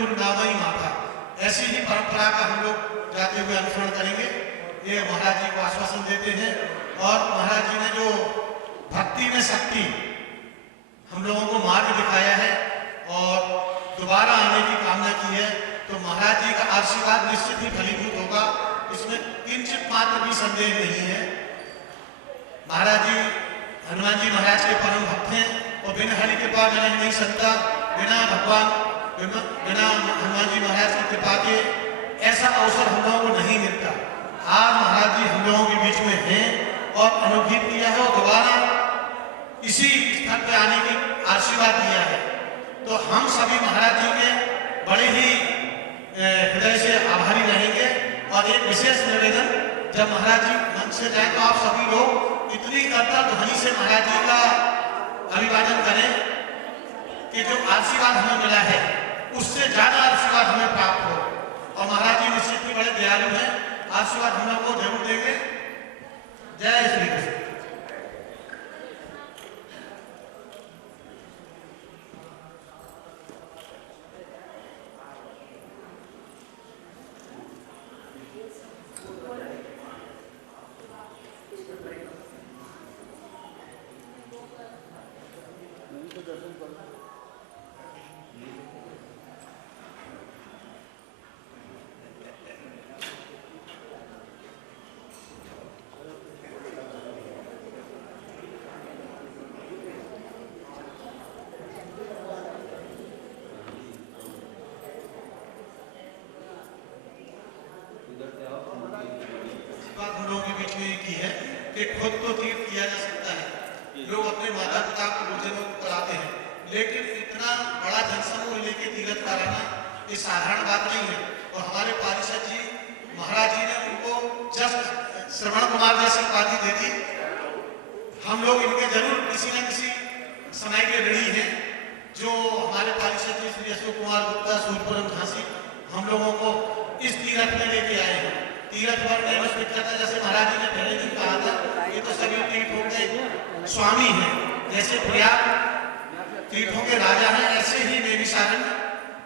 गुरु नामई माता, ऐसी ही परंपरा का हम लोग जाते हुए अनुसरण करेंगे, ये महाराज जी को आश्वासन देते हैं। और महाराज जी ने जो भक्ति में शक्ति हम लोगों को मार्ग दिखाया है और दोबारा आने की कामना की है, तो महाराज जी का आशीर्वाद निश्चित ही फलीभूत होगा, इसमें किंचित मात्र भी संदेह नहीं है। महाराज जी हनुमान जी महाराज के परम भक्त हैं और बिना हरि कृपा मैंने नहीं सकता, बिना हनुमान जी महाराज की कृपा के ऐसा अवसर हम लोगों को नहीं मिलता। आज महाराज जी हम लोगों के बीच में हैं और अनुग्रहित किया है और दोबारा इसी स्थल पे आने की आशीर्वाद दिया है, तो हम सभी महाराज जी के बड़े ही हृदय से आभारी रहेंगे। और एक विशेष निवेदन, जब महाराज जी मंच से जाए तो आप सभी लोग इतनी करतल ध्वनि से महाराज जी का अभिवादन करें कि जो आशीर्वाद हमें मिला है उससे ज्यादा आशीर्वाद हमें प्राप्त हो। और महाराज जी निश्चित ही बड़े दयालु हैं, आशीर्वाद हम लोग को जरूर देंगे। जय श्री कृष्ण। बात हम लोगों के बीच में की है कि खुद तो तीर्थ किया जा सकता है, लोग अपने माता पिता को गुरुजनों को कराते हैं, लेकिन इतना बड़ा जनसमूह लेके तीर्थ कराना ये साधारण बात नहीं है। और हमारे पारिषद जी महाराज जी ने उनको जस्ट श्रवण कुमार जैसी उपाधि दे दी। हम लोग इनके जरूर किसी न किसी समय के ऋणी हैं, जो हमारे पारिषद जी श्री अशोक कुमार गुप्ता सूरपुरम झांसी हम लोगों को इस तीर्थ में लेके आए हैं। तीर्थ पर था, जैसे महाराज जी ने पहले दिन कहा था, ये तो सभी तीर्थों के स्वामी हैं, जैसे प्रयाग तीर्थों के राजा हैं, ऐसे ही देवीसारण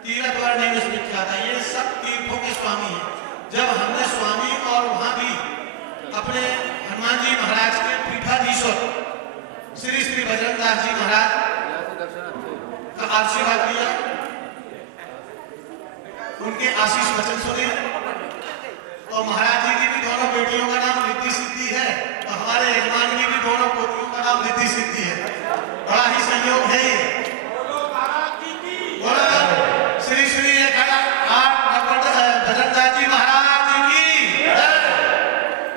तीर्थ पर विख्यात है, ये सब तीर्थों के स्वामी हैं। जब हमने स्वामी और वहां भी अपने हनुमान जी महाराज के पीठाधीश्वर श्री श्री बजरंगदास जी महाराज का आशीर्वाद लिया, उनके आशीष वचन सुने। और महाराज जी की भी दोनों बेटियों का नाम रिद्धि सिद्धि है और हमारे यजमान की भी दोनों पोतियों का नाम रिद्धि सिद्धि है। बड़ा ही संयोग है ये। श्री श्री 1008 बजरंगदास जी महाराज की,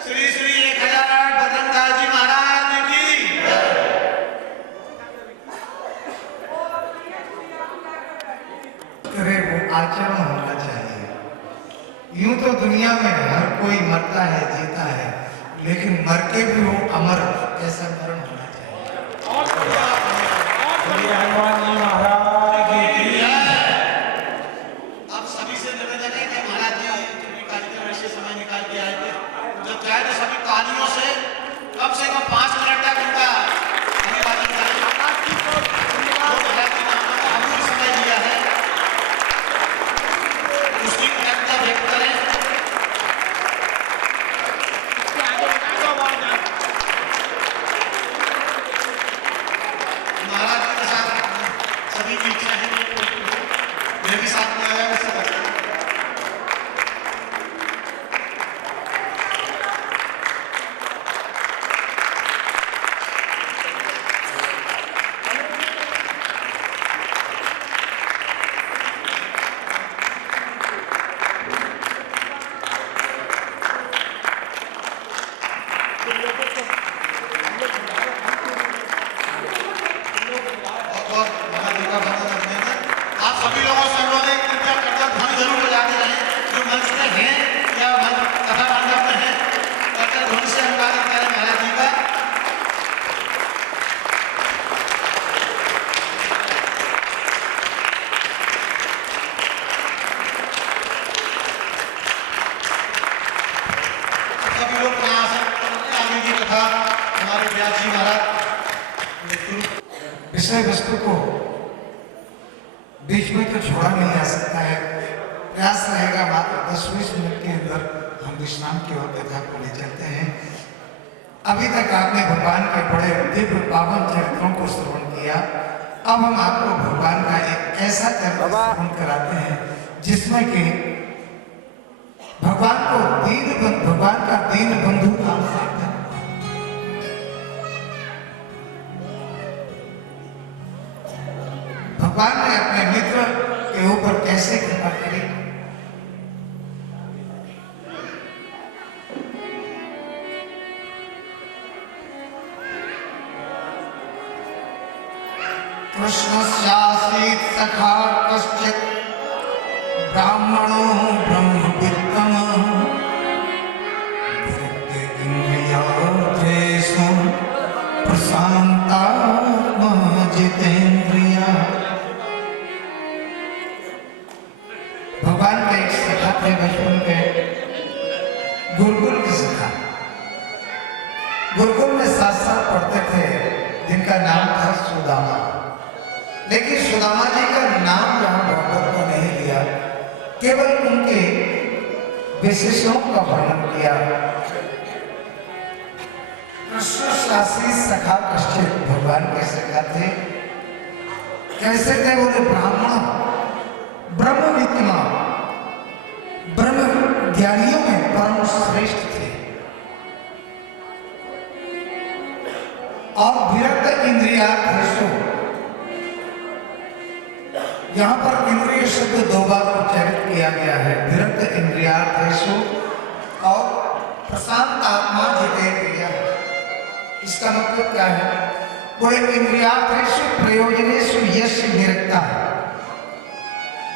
श्री श्री 1008 बजरंगदास जी महाराज की। करे वो आचरण होना चाहिए। यूं तो दुनिया में हर कोई मरता है, जीता है, लेकिन मर के भी वो अमर, ऐसा मरण होना चाहिए। हनुमान जी महाराज की। आप सभी से निवेदन है कि महाराज जी कार्यक्रम ऐसे समय निकाल के आए थे, जब चाहे तो सभी तालियों से कम 5 मिनट तक उनका अभिवादन करें। महाराज जी ने हमको अमूल्य समय दिया है, उसकी कृतज्ञता व्यक्त करें। महाराज जी के साथ सभी की इच्छा है, मैं भी साथ में आया हूँ। आप सभी लोगों से अनुरोध है कि कृपया करके ध्वनि जरूर बजाते रहें, जो मंच में हैं या कथा मंडप में हैं, करके ध्वनि से अभिवादन करें महाराज जी का। सभी लोग आगे की कथा हमारे व्यास जी महाराज विषय वस्तु को बीच में तो छोड़ा नहीं जा सकता है। प्रयास रहेगा मात्र 10-20 मिनट के अंदर हम विश्राम की ओर कथा को ले चलते हैं। अभी तक आपने भगवान के बड़े दिव्य पावन चरित्रों को श्रवण किया। अब हम आपको भगवान का एक ऐसा चरित्र श्रवण कराते हैं जिसमें कि भगवान का दीन बंधु नाम सार्थक। भगवान ने अपने मित्र के ऊपर कैसे कृपा करी। कृष्णस्यासीत् सखा कश्चित् ब्राह्मणो ब्रह्मवित्तमः इंद्रियार्थेषु प्रशान्तात्मा जितेन्द्रियः। भगवान के एक सखा थे बचपन के, गुरुकुल के सखा। गुरुकुल में साथ साथ पढ़ते थे जिनका नाम था सुदामा। लेकिन सुदामा जी का नाम यहाँ भगवत को नहीं लिया, केवल उनके विशेषों का वर्णन किया। कृष्णशास्त्री सखा कश्चित् भगवान के सखा थे। कैसे थे? बोले ब्राह्मण ब्रह्मवित्तमा, ब्रह्म ज्ञानियों में परम श्रेष्ठ थे और विरक्त इंद्रियार्थेषु। यहाँ पर इंद्रिय शब्द 2 बार उच्चारित किया गया है, विरक्त इंद्रियार्थेषु और प्रशांत आत्मा जितेन्द्रियः। इसका मतलब क्या है? बोले इंद्रियार्थेषु प्रयोजनेषु यस्य विरक्तः,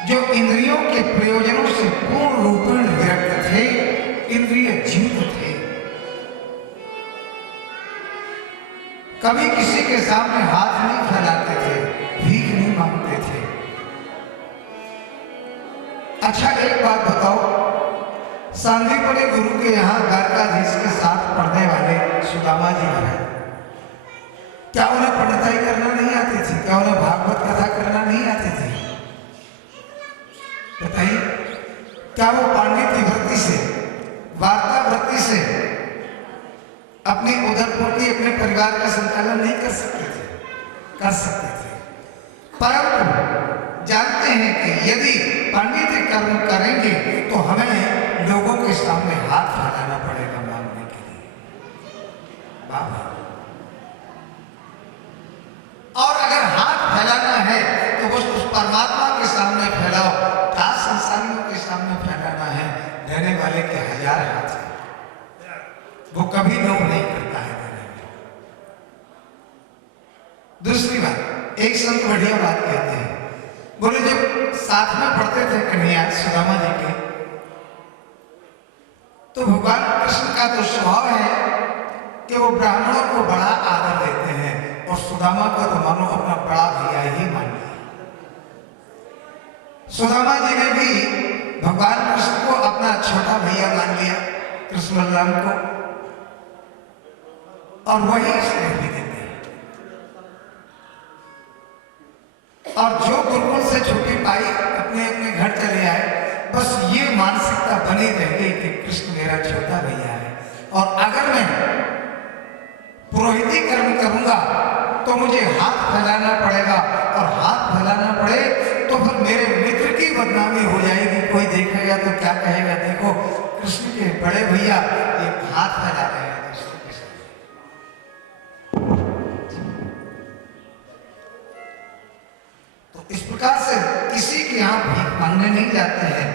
जो इंद्रियों के प्रयोजनों से पूर्ण रूपेण विरक्त थे, इंद्रिय जीत थे। कभी किसी के सामने हाथ नहीं फैलाते थे, भीख नहीं मांगते थे। अच्छा एक बात बताओ, सांदीपनि गुरु के यहाँ द्वारकाधीश के साथ पढ़ने वाले सुदामा जी महाराज, क्या उन्हें पंडिताई करना नहीं आती थी? क्या उन्हें भागवत कथा करना नहीं आती थी? बताइए, क्या वो पांडित्य वृत्ति से, वार्ता वृत्ति से अपनी उदरपूर्ति, अपने परिवार का संचालन नहीं कर सकते थे? कर सकते थे, परंतु जानते हैं कि यदि पांडित्य कर्म करेंगे तो हमें लोगों के सामने हाथ फैलाना पड़ेगा मांगने के लिए। बाबा, और अगर हाथ फैलाना है तो बस उस परमात्मा के सामने फैलाओ, दास संसारियों के सामने फैलाना है। देने वाले के 1000 हाथ हैं, वो कभी लोग नहीं करता है देने में। दूसरी बात, एक संत बढ़िया बात कहते हैं, बोले जब साथ में पढ़ते थे कन्हैया सुदामा जी के, तो भगवान कृष्ण का तो स्वभाव है कि वो ब्राह्मणों को बड़ा आदर देते हैं और सुदामा को तो मानो अपना बड़ा भैया ही मान लिया। सुदामा जी ने भी भगवान कृष्ण को अपना छोटा भैया मान लिया, कृष्ण बलराम को, और वही स्नेह भी देते हैं। और जो गुरुकुल से छुट्टी पाई अपने अपने घर चले आए, बस ये मानसिकता बनी रह गई कि कृष्ण मेरा छोटा भैया है, और अगर मैं पुरोहिती कर्म करूंगा तो मुझे हाथ फैलाना पड़ेगा, और हाथ फैलाना पड़े तो फिर मेरे मित्र की बदनामी हो जाएगी। कोई देखेगा तो क्या कहेगा, देखो कृष्ण के बड़े भैया ये हाथ फैला रहे हैं दूसरों के साथ। तो इस प्रकार से किसी के यहाँ भीख मांगने नहीं जाते हैं।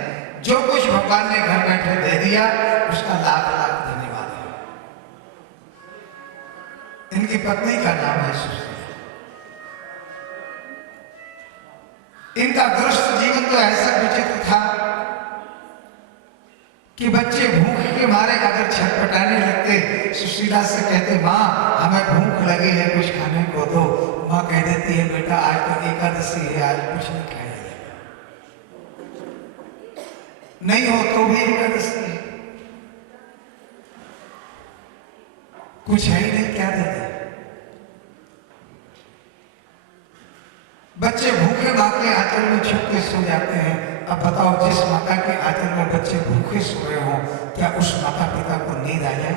जो कुछ भगवान ने घर बैठे दे दिया उसका लाख लाख धन्यवाद है। इनकी पत्नी का नाम है सुशीला। इनका गृहस्थ जीवन तो ऐसा विचित्र था कि बच्चे भूख के मारे अगर छटपटाने लगते, सुशीला से कहते माँ हमें भूख लगी है, कुछ खाने को दो। माँ कह देती है बेटा आज तो एकादशी है, आज कुछ नहीं खाया जाएगा। नहीं हो तो भी एकादशी है, कुछ है ही नहीं, क्या दे दे। बच्चे भूखे माँ के आंचल में सो जाते हैं। अब बताओ, जिस माता के आंचल में बच्चे भूखे सो रहे हों, क्या उस माता पिता को नींद आ जाए?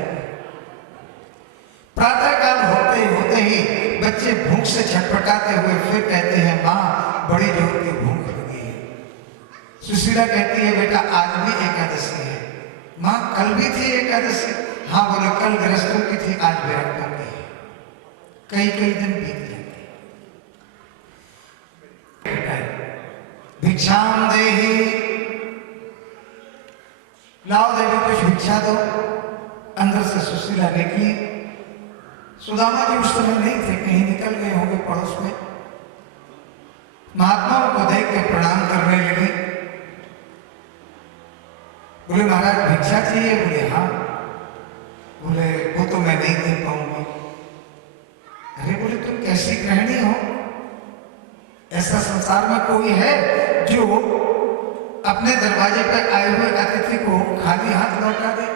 प्रातःकाल होते ही बच्चे भूख से छटपटाते हुए फिर कहते हैं, माँ बड़ी जोर की भूख लगी है। सुशीला कहती है, बेटा आज भी एकादशी है। माँ कल भी थी एकादशी? हाँ। बोले कल गृहस्थों की थी, आज विरक्तों की है। कई दिन बीत जाते। भिक्षाम देहि, लाओ देवी कुछ भिक्षा दो। अंदर से सुशीला निकली। सुदामा जी उस समय नहीं थे, कहीं निकल गए होंगे पड़ोस में। महात्माओं को देख के प्रणाम करने लगी। बोले महाराज भिक्षा चाहिए? बोले हाँ। बोले वो तो मैं नहीं दे पाऊंगी। अरे बोले तुम कैसी गृहिणी हो? ऐसा संसार में कोई है जो अपने दरवाजे पर आए हुए अतिथि को खाली हाथ लौटा दे?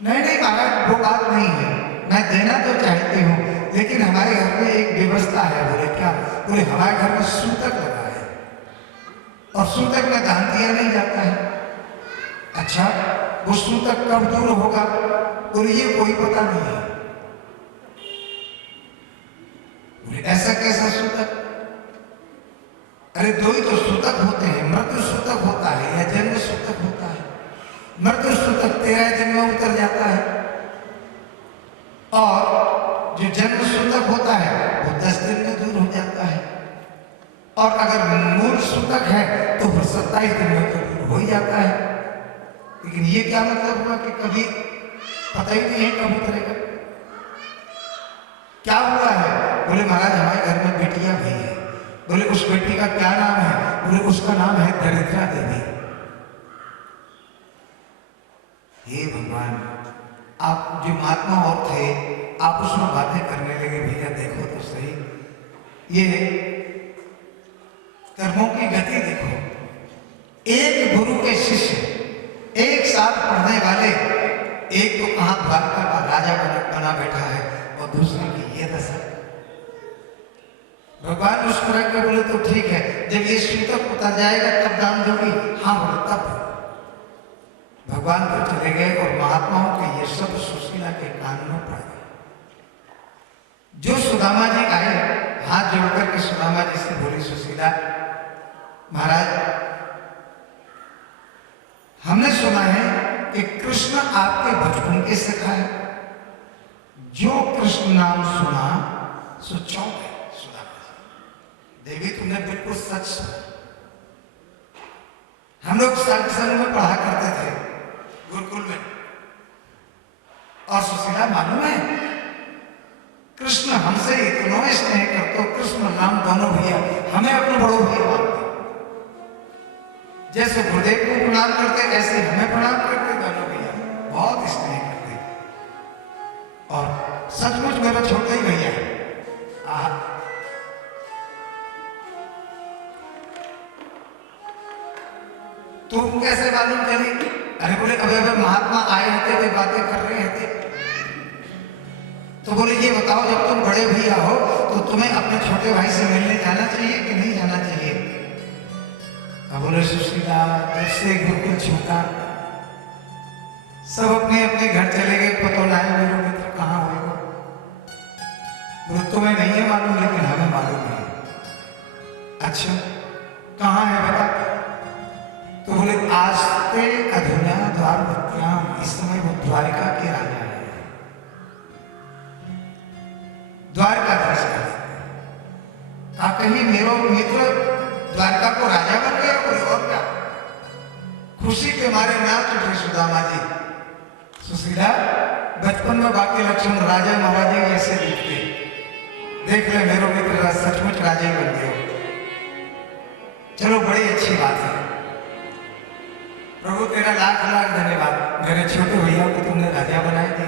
नहीं महाराज वो बात नहीं है, मैं देना तो चाहती हूँ, लेकिन हमारे घर में एक व्यवस्था है। बोले क्या? बोले हमारे घर में सूतक लगा है और सूतक में दान दिया नहीं जाता है। अच्छा, वो सूतक कब दूर होगा? बोले ये कोई पता नहीं है। बोले ऐसा कैसा सूतक? अरे दो ही तो सूतक होते हैं, मृत्यु सूतक होता है या जन्म सूतक होता है। मृत्यु सूतक 13 दिन में उतर जाता है और जो जन्म सूतक होता है वो 10 दिन में दूर हो जाता है। और अगर मूल सूतक है तो फिर 27 दिन में तो दूर हो ही जाता है। लेकिन ये क्या मतलब हुआ कि कभी पता ही नहीं है कब उतरेगा? क्या हुआ है? बोले महाराज हमारे घर में बेटियां भी है। बोले उस बेटी का क्या नाम है? बोले उसका नाम है दरिद्रा देवी। हे भगवान, आप जो महात्मा और थे, आप उसमें बातें करने लगे। भैया देखो तो सही, ये कर्मों की गति देखो। एक गुरु के शिष्य एक साथ पढ़ने वाले, एक तो कहां द्वारका का राजा बना बैठा है और दूसरे की ये दशा। भगवान उस तरह के बोले तो ठीक है, जब ये सूतक उतर जाएगा तब दान दोगी? हाँ बोले तब। भगवान तो चले गए और महात्माओं के ये सब सुशीला के कान में पड़ गए। जो सुदामा जी आए, हाथ जोड़कर के सुदामा जी से बोली सुशीला, महाराज हमने सुना है कि कृष्ण आपके बचपन के सखा है। जो कृष्ण नाम सुना सो चौंक गए। देवी तुमने बिल्कुल सच सुना। हम लोग संग में पढ़ा करते थे गुरुकुल में, और सुशीला मालूम है कृष्ण हमसे इतना स्नेह करते, कृष्ण राम दोनों भैया हमें अपने बड़ों भैया मानते। जैसे गुरुदेव को प्रणाम करते ऐसे हमें प्रणाम करते दोनों भैया, बहुत स्नेह करते। और सचमुच मेरा छोटा ही भैया है। तुम कैसे मालूम चली? अरे बोले अबे महात्मा आए होते थे, बातें कर रहे थे। तो बोले ये बताओ, जब तुम बड़े भैया हो तो तुम्हें अपने छोटे भाई से मिलने जाना चाहिए कि नहीं जाना चाहिए? अब बोले सुशीला जब से गुरुकुल छूटा सब अपने अपने घर चले गए, पता लाए मेरे मित्र कहाँ हुए। बोले तुम्हें नहीं है मालूम, लेकिन हमें मालूम है। अच्छा कहाँ है बता? तो बोले आस्ते अधुना द्वारवत्याम, इस समय वो द्वारिका के राजा है। द्वारका का कहीं मेरो मित्र द्वारका को राजा बन गया। बोले और क्या? खुशी के मारे नाच उठे सुदामा जी। सुशीला बचपन में बाकी लक्षण राजा महाराजे जैसे दिखते, देख ले मेरो मित्र सचमुच राजा ही बन गए। चलो बड़ी अच्छी बात है, प्रभु तेरा लाख लाख धन्यवाद, मेरे छोटे भैया को तुमने राजा बनाए थे।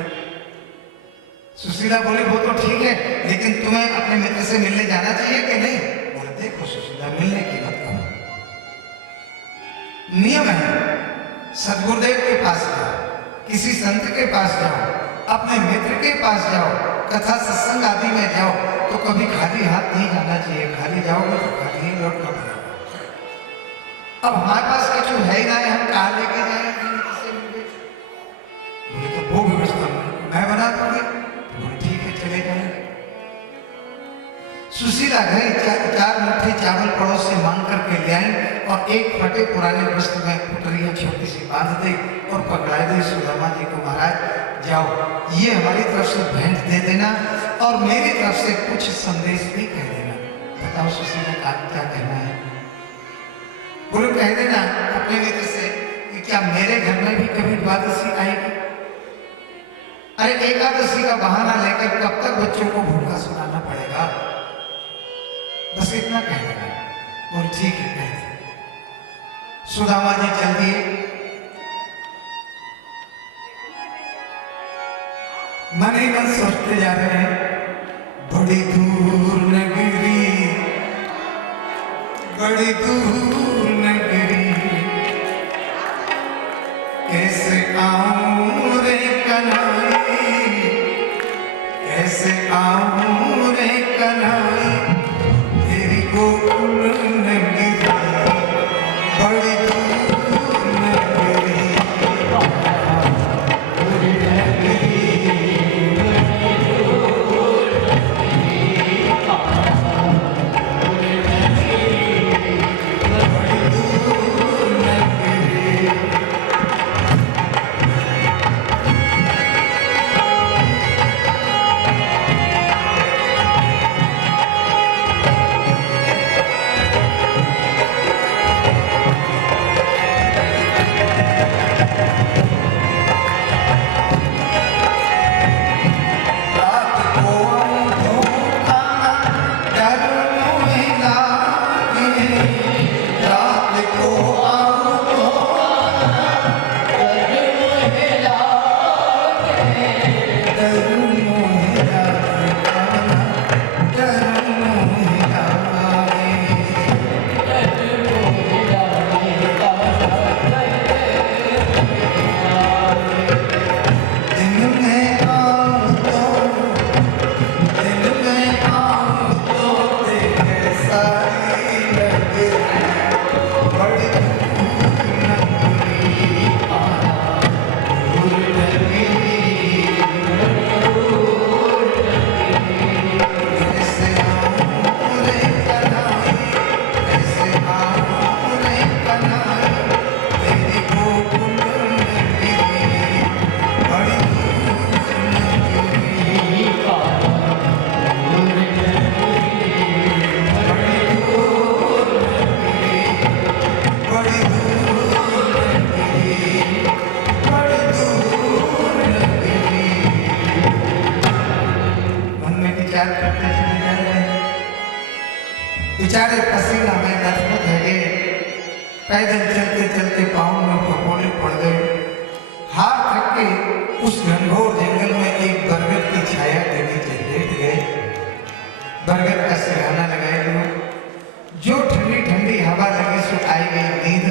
सुशीला बोली वो तो ठीक है, लेकिन तुम्हें अपने मित्र से मिलने जाना चाहिए कि नहीं? बोले देखो सुशीला, मिलने की मत कहो। नियम है, सदगुरुदेव के पास जाओ, किसी संत के पास जाओ, अपने मित्र के पास जाओ, कथा सत्संग आदि में जाओ तो कभी खाली हाथ नहीं जाना चाहिए। खाली जाओगे तो खाली ही लौटना पड़ेगा। अब हमारे पास कुछ है ही ना, हम कहाँ लेके जाएंगे, किससे मिलेंगे? बोले तो वो व्यवस्था मैं बना दूंगी। बोले ठीक है, चले जाएंगे। सुशीला गई, चार मुट्ठी चावल पड़ोस से मांग करके ले आई और एक फटे पुराने वस्त्र में पुटरियां छोटी सी बांध दी और पकड़ा दी सुदामा जी को। महाराज जाओ, ये हमारी तरफ से भेंट दे देना और मेरी तरफ से कुछ संदेश भी कह देना। बताओ सुशीला का क्या कहना है? बोले कह देना अपने मित्र से कि क्या मेरे घर में भी कभी द्वादशी आएगी? अरे एकादशी का बहाना लेकर कब तक बच्चों को भूखा सुनाना पड़ेगा? बस इतना कह देना। बोले ठीक है, कह दे। सुदामा जी चल दिए। मन ही मन सोचते जा रहे हैं, बड़ी दूर नगरी, बड़ी दूर नगरी, कैसे आऊं रे कन्हई, कैसे आऊं रे कन्हई, तेरी गोकुल नगरी, बड़ी दूर नगरी, बेचारे पसीना में लथपथ है गए, पैदल चलते चलते पाँव में फफोले पड़ गए। हाथ थक के उस घनघोर जंगल में एक बरगद की छाया के नीचे लेट गए। बरगद का सिरहाना लगाए लोग, जो ठंडी ठंडी हवा लगी सो आई गई नींद।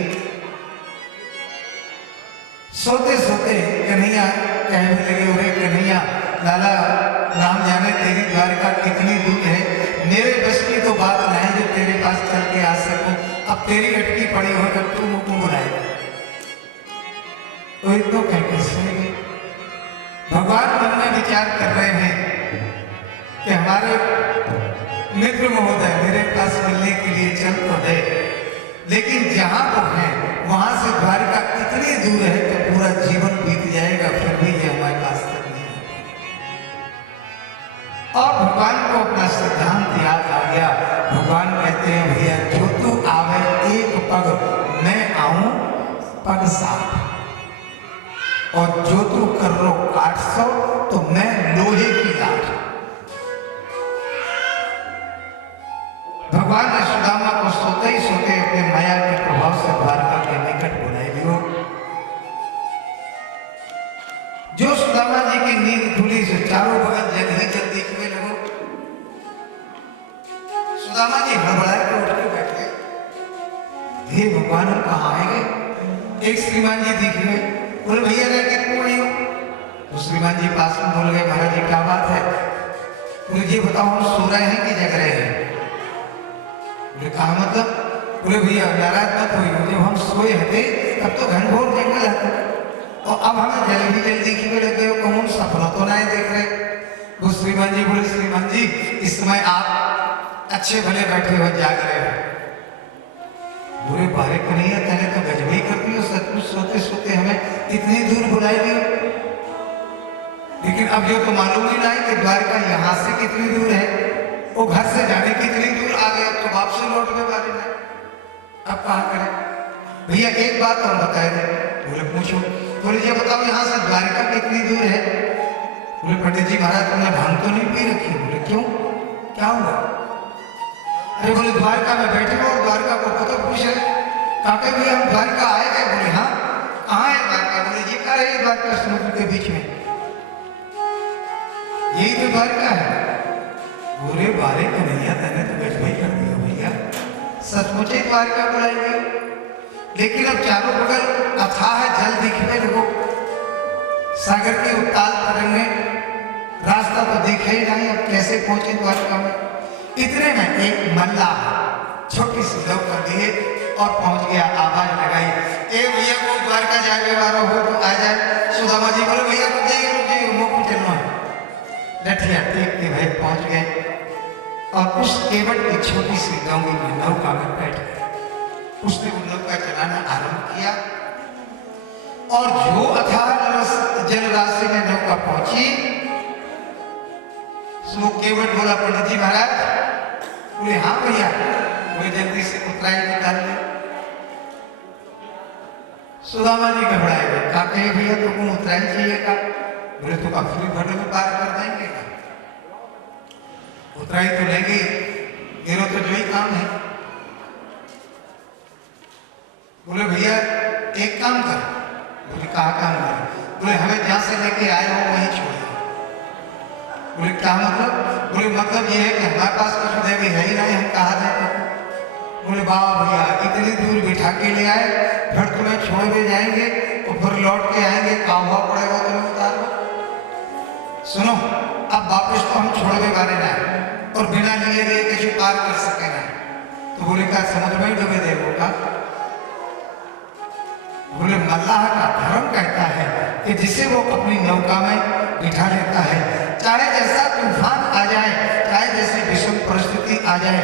सोते सोते कन्हैया कहने लगे, अरे कन्हैया लाला, राम जाने तेरी द्वारका कितनी दूर है, मेरे बस की तो बात नहीं जो तेरे पास चल के आ सकूं। अब तेरी अटकी पड़ी हो तो तू मुझको बुलाएगा। तो एक तो कह के सोएंगे। भगवान मन में विचार कर रहे हैं कि हमारे मित्र महोदय मेरे पास मिलने के लिए चल तो गए, लेकिन जहां वो है वहां से द्वारका इतनी दूर है कि पूरा जीवन बीत जाएगा, फिर भी ये हमारे पास तक नहीं है। और भगवान को अपना सिद्धांत याद आ गया। भगवान कहते हैं, भैया जो तू आवे एक पग, मैं आऊं पग 60, और जो तू कर लो 800 तो मैं लोहे की लाठ। भगवान ने सुदामा को सोते ही सोते अपने माया के प्रभाव से द्वारका के निकट बुलाए लियो। जो सुदामा जी की नींद खुली से चारों बगल जगह जल दिखने लगो। सुदामा जी हड़बड़ा के उठ के बैठे, हे भगवान हम कहाँ आएंगे? एक श्रीमान जी दिख गए, बोले भैया रह के क्यों आई हो? तो श्रीमान जी पास में बोल गए, महाराज जी क्या बात है? बोले जी बताओ, हम सो रहे हैं कि जग रहे हैं? बोले कहा मतलब? बोले भैया नाराज मत होइए, जब हम सोए हते तब तो घनघोर जंगल हते और अब हमें जल्दी जल्दी की लगे हो, कौन सपना तो नहीं देख रहे। वो श्रीमान जी बोले श्रीमान जी इस समय आप अच्छे भले बैठे हो, जाग रहे हो। बुरे बारे को नहीं आता है तो गजबी करती हो, सचमुच सोते सोते हमें इतनी दूर बुलाई ली। लेकिन अब जो तो मालूम ही नहीं कि द्वारका यहाँ से कितनी दूर है, वो घर से जाने कितनी दूर आ गए, अब तो वापस लौट के बारे में अब कहाँ करें। भैया एक बात और बताए थे। बोले पूछो। बोले ये बताओ यहाँ से द्वारका कितनी दूर है। बोले पंडित जी महाराज तुमने भांग तो नहीं पी रखी। बोले क्यों, क्या हुआ। अरे बोले द्वारका में बैठे हो और द्वारका को पता पूछ रहे। काके भैया हम द्वारका आए गए। बोले हाँ कहाँ है द्वारका। बोले ये कह रहे द्वारका समुद्र के बीच में, यही तो द्वारका है। बोले बारे कन्हैया तने तो गजबी कर दिया भैया, सचमुच ही द्वारका बुलाई गई। लेकिन अब चारों बगल अथाह जल दिखने लगो, सागर की उत्ताल तरंगें, रास्ता तो दिखा ही नहीं, अब कैसे पहुंचे द्वारका में। इतने में एक मल्लाह छोटी सी दौड़ कर दिए और पहुंच गया। आवाज लगाई, ए भैया को द्वारका जाने वाला हो तो आ जाए। सुदामा जी बोले भैया रुक जाइए मुख चलना है। लठिया टेक के भाई पहुंच गए और उस केवट की छोटी सी डोंगी में नौका में बैठ गए। उसने वो नौका चलाना आरंभ किया और जो अथाह जल राशि में नौका पहुंची, वो केवट बोला पंडित जी महाराज। बोले हाँ भैया। बोले जल्दी से उतराई निकाल ले। सुदामा जी घबराए गए, कहा भैया तुमको उतराई चाहिए का। बोले तो काफी भर में पार कर देंगे का। उतराई तो लेंगे, गिरो तो जो ही काम है। बोले भैया एक काम कर। बोले कहा काम कर। बोले हमें जहां से लेके आए हो वहीं छोड़। बोले क्या मतलब। बोले मतलब ये है कि हमारे पास कुछ देवी है ही नहीं, हम कहा जाए। बोले वाह भैया इतनी दूर बिठा के ले आए, फिर तुम्हें छोड़ दे जाएंगे और फिर लौट के आएंगे, काम हुआ पड़ेगा तुम्हें उतार। सुनो अब वापस तो हम छोड़ के बारे ना और बिना लिए गए किसी पार कर सके ना। तो बोले का समुद्र में डूबे देगा। बोले मल्लाह का धर्म कहता है कि जिसे वो अपनी नौका में बिठा लेता है, चाहे जैसा तूफान आ जाए, चाहे जैसी विषम परिस्थिति आ जाए,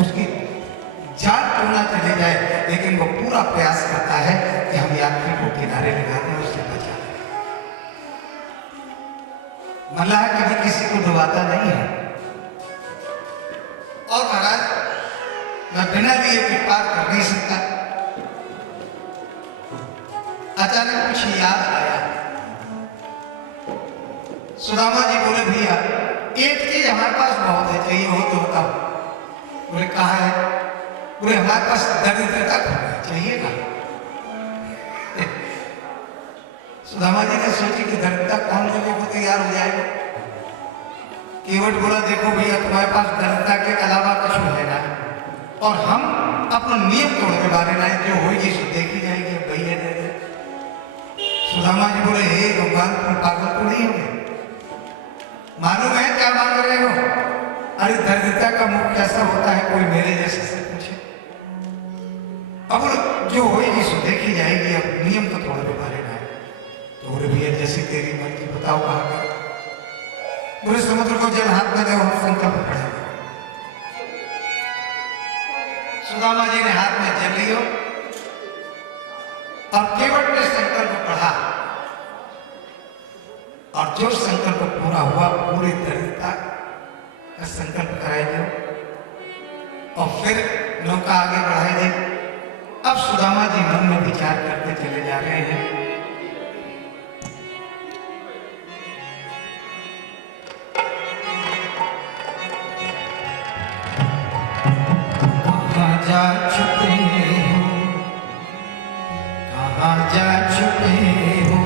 उसकी जान क्यों ना चली जाए, लेकिन वो पूरा प्रयास करता है कि हम यात्री को किनारे लगा दें, उससे बचा दें। मल्लाह कभी किसी को डुबाता नहीं है। और महाराज मैं बिना लिए भी पार कर नहीं सकता। अचानक कुछ याद आया। सुदामा जी बोले भैया एक चीज हमारे पास बहुत है, चाहिए हो तो बताओ। बोले कहा है। बोले हमारे पास दरिद्रता चाहिए ना। सुदामा जी ने सोची कि दरिद्रता कौन लेने को तैयार हो जाएगा। केवट बोला देखो भैया तुम्हारे पास दरिद्रता के अलावा कुछ है ना, और हम अपना नियम तोड़ के बारे में जो होगी सो देखी जाएगी। भैया दे दे। सुदामा जी बोले हे भगवान तुम पागल तो नहीं हो, मालूम है क्या मांग रहे हो। अरे दरिद्रता का मुख कैसा होता है, कोई मेरे जैसे से पूछे। अब जो होगी सो देखी जाएगी, अब नियम तो थोड़ा के बारे में। तो बोले भैया जैसे तेरी मर्जी बताओ कहाँ का। बोले समुद्र को जल हाथ में दे, हम संकल्प पढ़ेंगे। सुदामा जी ने हाथ में जल लियो और केवट ने संकल्प पढ़ा, और जो संकल्प पूरा हुआ पूरी दरिद्रता का संकल्प कराएंगे और फिर नौका आगे बढ़ाएंगे। अब सुदामा जी मन में विचार करते चले जा रहे हैं। कहाँ जा छुपे हो, कहाँ जा छुपे हो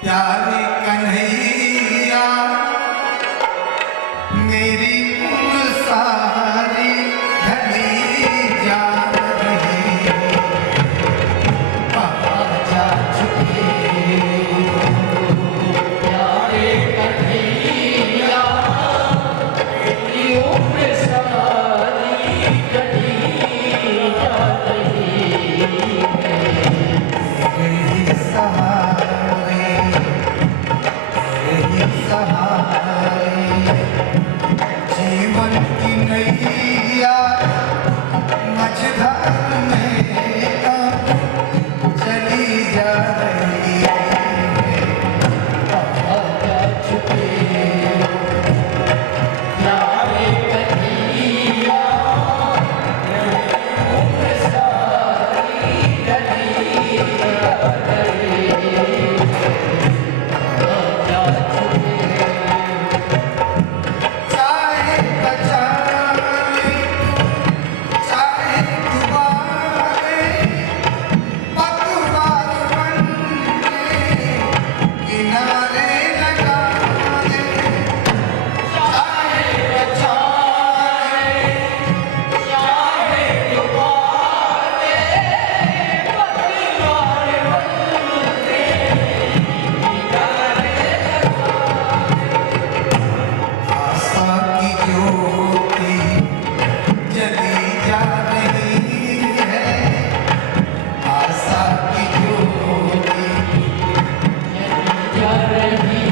प्यारे कन्हैया, मेरी उम्र सारी ढली जा रही। कहाँ जा छुपे हो प्यारे कन्हैया, मेरी उम्र सारी ढली जा जा रही है आशा की ज्योति जा रही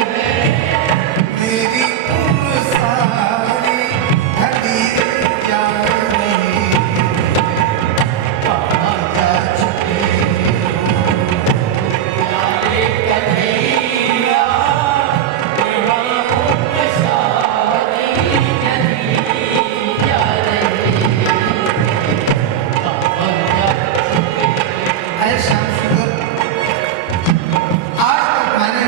है मेरी उम्र सारी ढली जा रही कहाँ जा चुके प्यारे कन्हैया तेरी उम्र सारी चली जा रही कहाँ जा चुके अरे श्याम सुंदर, आज तक मैंने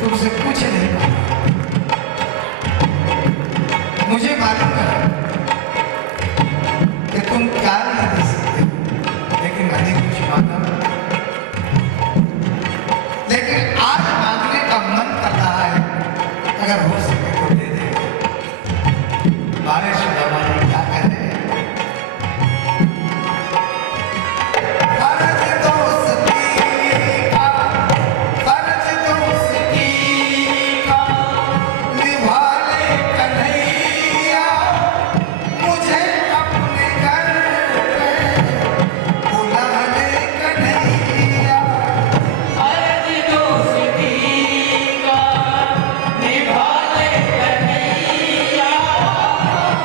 तुमसे कुछ नहीं कहा। मुझे मालूम है कि तुम क्या नहीं दे सकते, लेकिन मैंने कुछ मांगा। लेकिन आज मांगने का मन कर रहा है, अगर हो सके तो दे दे। हमारे सुदामा जी क्या कह रहे हैं? फर्ज दोस्ती का, फर्ज दोस्ती का निभा ले कन्हैया, मुझे अपने घर पे बुला ले कन्हैया। फर्ज दोस्ती का निभा ले कन्हैया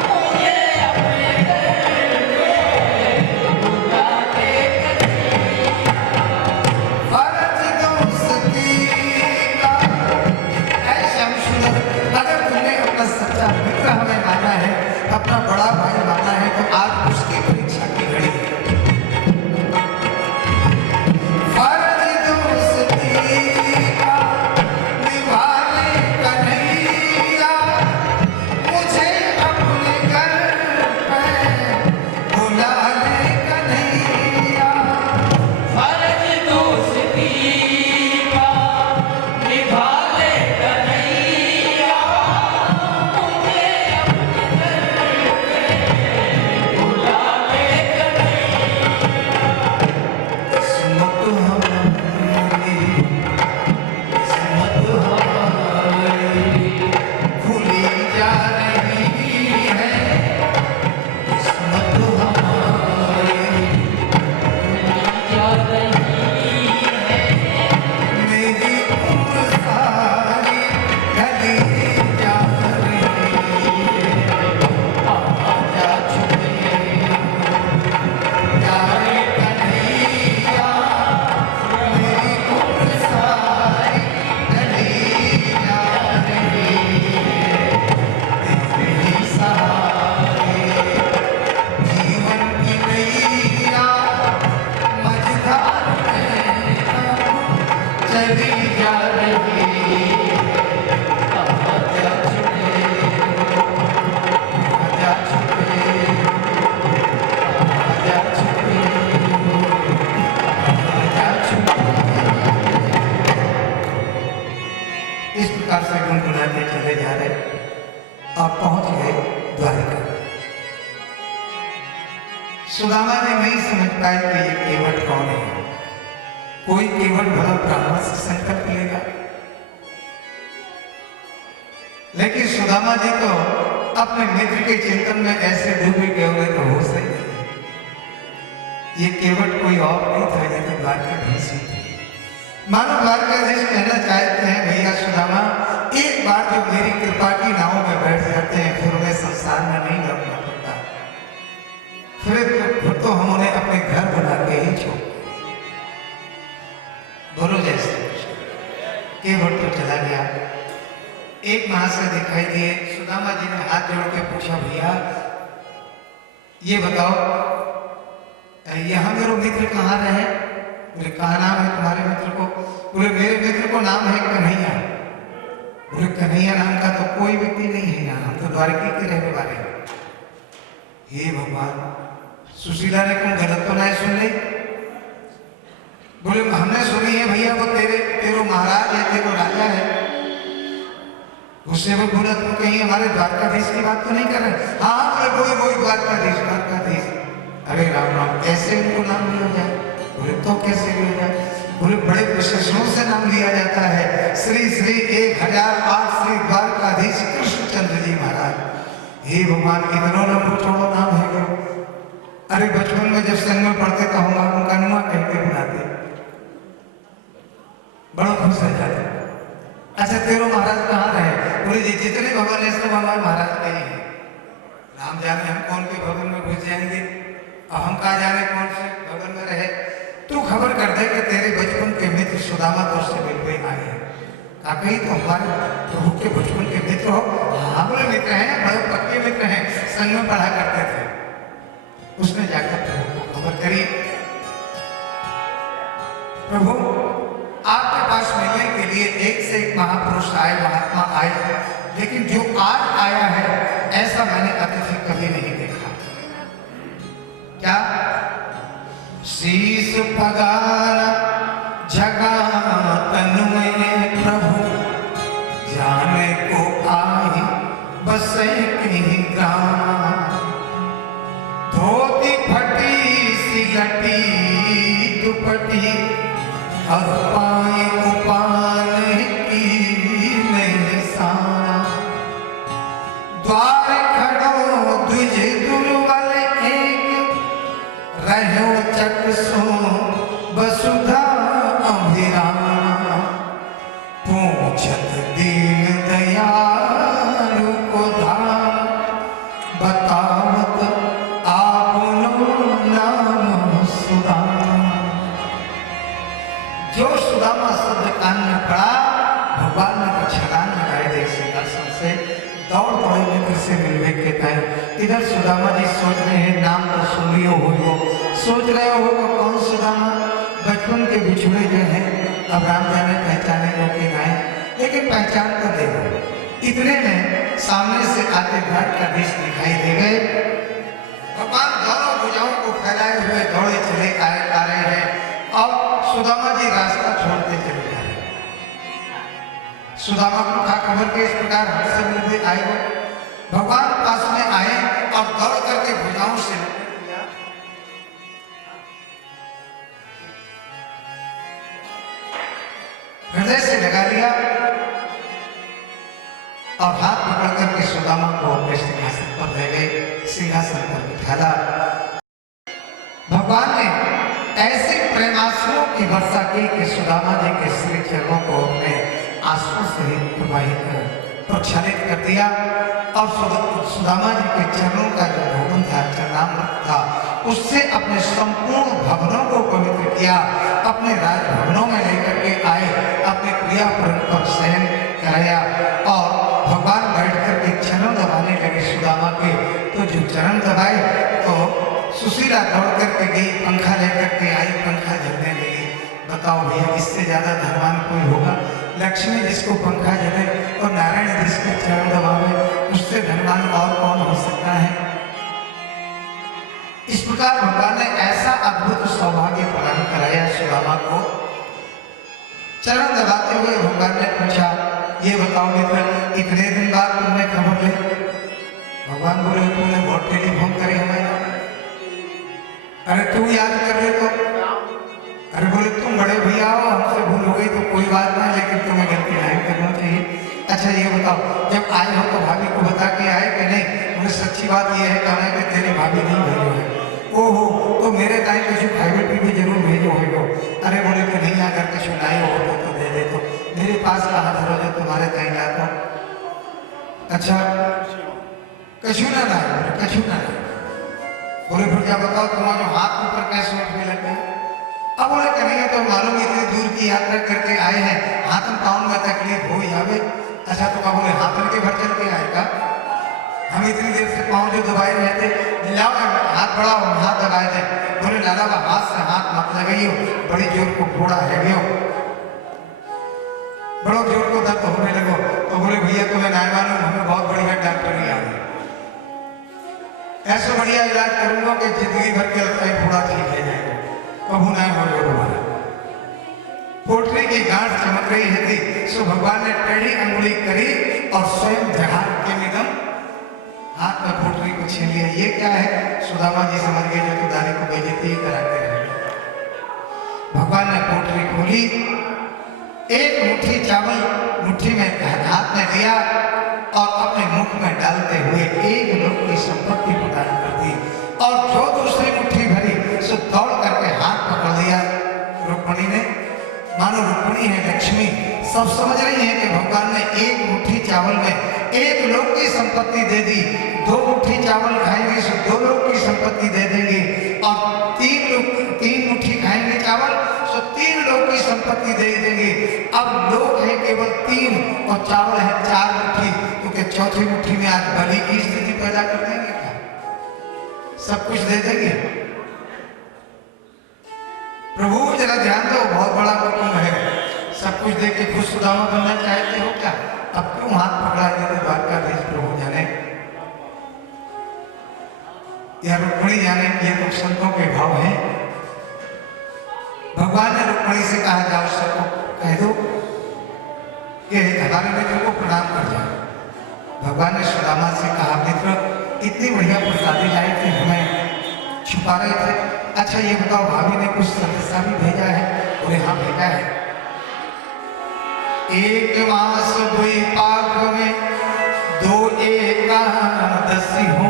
मुझे अपने घर पे बुला ले फर्ज दोस्ती का। ऐ शमशुदर, अगर तुमने अपना सच्चा मित्र हमें माना है, अपना बड़ा भाई माना है, तो आज उसकी परीक्षा की घड़ी है। फर्ज दोस्ती का निभा ले कन्हैया, मुझे अपने घर पे बुला ले कन्हैया। फर्ज दोस्ती का निभा ले कन्हैया मुझे अपने घर पे बुला ले किस्मत हमारी, किस्मत हमारी खुली जा रही है, किस्मत हमारी जा रही मेरी उम्र सारी ढली जा रही कहाँ जा चुके प्यारे कन्हैया, मेरी उम्र सारी ढली जा रही तेरे सहारे जीवन की नैया मझधार में चली जा रही कहाँ जा चुके कहाँ जा चुके कहाँ जा चुके कहाँ जा चुके। इस प्रकार से गुनगुनाते चले जा रहे और पहुंच गए द्वारिका। सुदामा ने नहीं समझ पाए कि ये केवट कौन है। कोई केवट भला ब्राह्मण से संकल्प लेगा, लेकिन सुदामा जी तो अपने मित्र के चिंतन में ऐसे डूबे गए हुए तो हो सही नहीं। ये केवट कोई और नहीं था, ये तो द्वारकाधीश ही थे। मानो द्वारकाधीश कहना चाहते हैं, भैया सुदामा, एक बार जो मेरी कृपा की नाव में बैठ जाते हैं, फिर उन्हें संसार में नहीं लौटना पड़ता। फिर तो हम उन्हें अपने घर बना के ही छोड़। बोलो जैसे केवट तो चला गया। एक महाशय दिखाई दिए। सुदामा जी ने हाथ जोड़ के पूछा, भैया ये बताओ, यहाँ मेरे मित्र कहाँ रहे? बोले कहा नाम है तुम्हारे मित्र को? बोले मेरे मित्र को नाम है कन्हैया। बोले कन्हैया नाम का तो कोई व्यक्ति नहीं है यहाँ, हम तो द्वारका के रहने वाले हैं। हे भगवान, सुशीला ने कौन गलत तो नहीं सुन ली? बोले हमने सुनी है भैया, वो तेरो महाराज है, तेरो राजा है। उससे वो बोला तुम कहीं हमारे द्वारकाधीश की बात तो नहीं कर रहे? हाँ बोले वही द्वारकाधीश द्वारकाधीश। अरे राम राम, कैसे उनको नाम लिया जाए? बोले तो कैसे लिया जाए? बोले बड़े विशेषणों से नाम लिया जाता है। श्री श्री 1008 श्री द्वारकाधीश कृष्णचंद्र जी महाराज। हे भगवान कितनों ने छोड़ो नाम है क्यों? अरे बचपन में जब संग में पढ़ते तो हम उनका नुआ कह के बुलाते, बड़ा खुश हो जाते। अच्छा तेरो महाराज कहाँ रहे? बोले जी जितने भवन है सब हमारे महाराज के ही है। राम जाने हम कौन के भवन में घुस जाएंगे, और हम कहा जाने कौन से भवन में रहे। तू खबर कर दे कि तेरे बचपन के मित्र सुदामा तो उससे मिलने आए हैं। कहा कहीं तो हमारे प्रभु के बचपन के मित्र हो? हाँ बोले मित्र हैं, बड़े पक्के मित्र हैं, संग में पढ़ा करते थे। उसने जाकर प्रभु को खबर करी, प्रभु आपके पास मिलने के लिए एक से एक महापुरुष आए, महात्मा आए, लेकिन जो आज आया है ऐसा मैंने अतिथि कभी नहीं देखा। क्या? शीश पगारा जगा तन में प्रभु, जाने को आई बस कहीं गाँव, धोती फटी सिलटी दुपटी, और पाए उपान की नहीं साना, द्वार खड़ो द्विज दुर्बल एक, रहो चक्षु वसुधा अभिरामा, पूछत दीन दयालु को धाम, बतावत आपनो नाम सुदामा। जो सुदामा शब्द कान में पड़ा, भगवान ने तो छलांग लगाए दे सिंहासन से, दौड़ पड़े मित्र से मिलने के टाइम। इधर सुदामा जी सोच रहे हैं, नाम तो सुन लियो हो, सोच रहे हो कौन सुदामा? बचपन के बिछुड़े जो हैं, अब राम जाने पहचाने को कि नहीं, लेकिन पहचान तो देखो। इतने में सामने से आते घाट का दृश्य दिखाई दे गए। भगवान दोनों भुजाओं को फैलाए हुए दौड़े चले आ रहे हैं, और सुदामा जी रास्ता छोड़ते चले जा रहे। सुदामा को कहा खबर के इस प्रकार हमसे मिलते आए हो। भगवान पास में आए और दौड़ करके भुजाओं से हृदय से लगा लिया, और हाथ पकड़ करके सुदामा को अपने सिंहासन पर ले गए, सिंहासन पर बिठाला। भगवान ने ऐसे प्रेमाश्रुओं की वर्षा की कि सुदामा जी के श्री चरणों को अपने आंसुओं से प्रवाहित प्रक्षालित कर दिया, और सुदामा जी के चरणों का जो भवन था, चरणामृत था, उससे अपने संपूर्ण भवनों को पवित्र किया, अपने राजभवनों में लेकर के आए, अपने प्रिया पर शयन कराया, और भगवान बैठ करके चरण दबाने लगे सुदामा के। तो जो चरण दबाए तो सुशीला दौड़ करके गई, पंखा लेकर के आई, पंखा झलने लगी। बताओ भैया इससे ज्यादा धनवान कोई होगा? लक्ष्मी जिसको पंखा झले और नारायण जिसके चरण दबावे, उससे धनवान और कौन हो सकता है? इस प्रकार भगवान ने ऐसा अद्भुत सौभाग्य प्रदान कराया सुदामा को। चरण दबाते हुए भगवान ने पूछा, ये बताओ मित्र, इतने दिन बाद तुमने खबर ली? भगवान बोले तुमने बहुत टेलीफोन करे हमें। अरे तू याद कर ले तो? अरे बोले तुम बड़े भैया हो, हमसे भूल हो गई तो कोई बात नहीं, लेकिन तुम्हें गलती नहीं करना चाहिए। अच्छा ये बताओ, जब आए हो तो भाभी को बता के आए कि नहीं? बोले सच्ची बात ये है कहना कि तेरी भाभी नहीं भेजो है। ओहो, तो मेरे टाइम कुछ प्राइवेट भी जरूर भेजो हो। अरे बोले कि नहीं अगर कुछ नहीं हो तो दे दे, तो मेरे पास कहा धरो जो तुम्हारे कहीं जाता। अच्छा कछु ना लाए? कछु ना लाए। बोले फिर क्या बताओ तुम्हारा जो हाथ ऊपर कैसे उठने लगे? अब बोले करेंगे तो मालूम इतनी दूर की यात्रा करके आए हैं, हाथ पाँव में तकलीफ हो जावे। अच्छा तो क्या बोले हाथ के भर चल के आएगा? हम इतनी देर से पाँव जो दबाए रहे थे, लाओ हाथ बढ़ाओ, हम हाथ दबाए थे। बोले लाला बा हाथ से हाथ मत लगाइयो, बड़ी जोर को फोड़ा है गयो, बड़ो जोर को दर्द होने लगो। तो बोले भैया तुम्हें ना मालूम, हमें बहुत बढ़िया डॉक्टर ही आ गई, ऐसा बढ़िया इलाज करूंगा कि जिंदगी भर के फोड़ा ठीक है जाएगा, कबू ना हो तुम्हारा। पोटली की गांठ चमक रही थी, सो भगवान ने टेढ़ी अंगुली करी और स्वयं जहाज के निगम हाथ में पोटली को छीन लिया। ये क्या है? सुदामा जी समझ गए जो तुदारी को बेइज्जती कराते रहे। भगवान ने पोटली खोली, एक मुट्ठी चावल मुट्ठी में हाथ में दिया, और अपने मुख में डालते हुए एक लोक की संपत्ति प्रदान कर दी। और जो दूसरी मुट्ठी भरी सो दौड़ करके हाथ पकड़ लिया रुक्मिणी ने। मानो रुक्मिणी है लक्ष्मी, सब समझ रही है कि भगवान ने एक मुट्ठी चावल में एक लोक की संपत्ति दे दी, 2 मुट्ठी चावल खाएंगे सो 2 लोक की संपत्ति दे देंगे, और 3 मुट्ठी खाएंगे चावल सो 3 लोक की संपत्ति दे देंगे। अब लोक है केवल 3 और चावल है 4 मुट्ठी, क्योंकि चौथी मुट्ठी में आज बलि की स्थिति पैदा कर देंगे क्या? सब कुछ दे देंगे। प्रभु जरा ध्यान दो, बहुत बड़ा हुक्म है, सब कुछ दे के खुद सुदामा बनना चाहते हो क्या? अब क्यों हाथ पकड़ा देते द्वारकाधीश प्रभु जाने या रुक्मिणी जाने, ये तो संतों के भाव हैं। भगवान ने रुक्मिणी से कहा जाओ सबको कह दो कि हमारे मित्र को प्रणाम कर जाओ। भगवान ने सुदामा से कहा मित्र इतनी बढ़िया प्रसादी लाई थी, हमें छुपा रहे थे, अच्छा ये बताओ भाभी ने कुछ संदेशा भी भेजा है? बोले हाँ भेजा है। 1 मास 2 पाख में 2 एकादशी हो,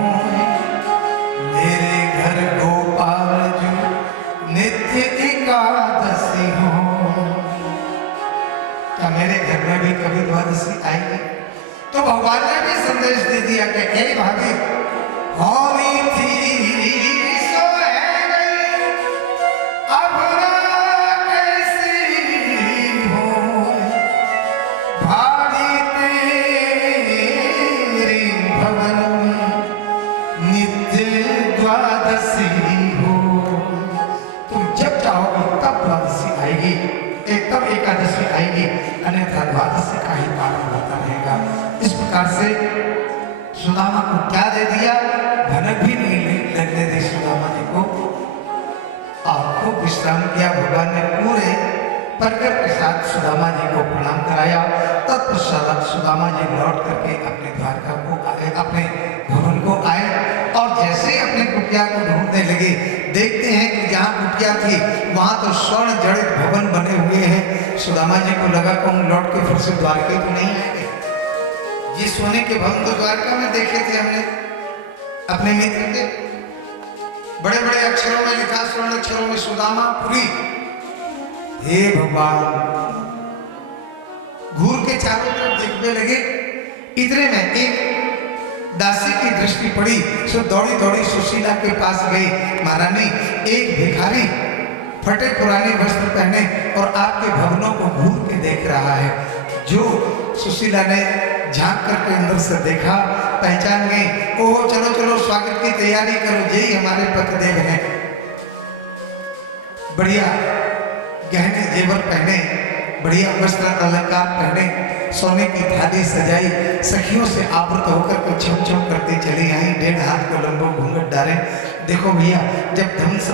मेरे घर गोपाल जो नित्य एकादशी हो। क्या मेरे घर में भी कभी द्वादशी आएगी? तो भगवान ने भी संदेश दे दिया कि हे भाभी होनी थी सो है गई, अब ना ऐसी हो, भारी तेरी भवन में नित्य द्वादशी हो। तुम जब चाहोगे तब द्वादशी आएगी, तब एकादशी आएगी, अन्यथा द्वादशी का ही पालन होता रहेगा। इस प्रकार से सुदामा को क्या दे दिया? भनक भी नहीं लगने दी सुदामा जी को। आपको विश्राम किया। भगवान ने पूरे परकर के साथ सुदामा जी को प्रणाम कराया। तत्पश्चात सुदामा जी लौट करके अपने द्वारका को आए, अपने भवन को आए, और जैसे ही अपने कुटिया को ढूंढने लगे, देखते हैं कि जहाँ कुटिया थी वहाँ तो स्वर्ण जड़ित भवन बने हुए हैं। सुदामा जी को लगा कि हम लौट के फिर से द्वारके तो नहीं आएंगे। ये सोने के भवन तो द्वारका में देखे थे हमने अपने मित्र के, बड़े बड़े अक्षरों में लिखा, स्वर्ण अक्षरों में सुदामापुरी। हे भगवान, घूर के चारों तरफ देखने लगे, इतने में एक दासी की दृष्टि पड़ी, सो दौड़ी दौड़ी सुशीला के पास गई। महारानी, एक भिखारी फटे पुराने वस्त्र पहने और आपके भवनों को घूर के देख रहा है। जो सुशीला ने झांक करके अंदर से देखा, पहचान गई। ओह चलो चलो स्वागत की तैयारी करो, यही हमारे पतिदेव हैं। बढ़िया गहने जेवर पहने, बढ़िया वस्त्र अलंकार पहने, सोने की थाली सजाई, सखियों से आवृत होकर के छम छम करती चली आई। 1.5 हाथ को लंबो घूंघट डाले। देखो भैया, जब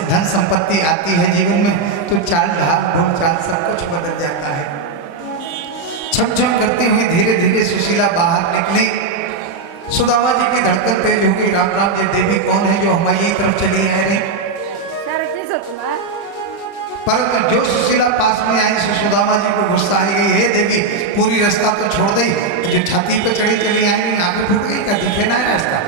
धन संपत्ति आती है जीवन में तो चाल ढाल बोल चाल सब कुछ बदल जाता है। छम छम करती हुई धीरे धीरे सुशीला बाहर निकली। सुदामा जी की धड़कन तेज हो गई। राम राम, ये देवी कौन है जो हमारी तरफ चली है? परंतु जो सुशीला पास में आई, सुदामा जी को गुस्सा आ गई। हे देवी, पूरी रास्ता तो छोड़ दी, जो छाती पे चढ़ी चली आएंगी, आंखें फूट गई, का दिखे ना रास्ता।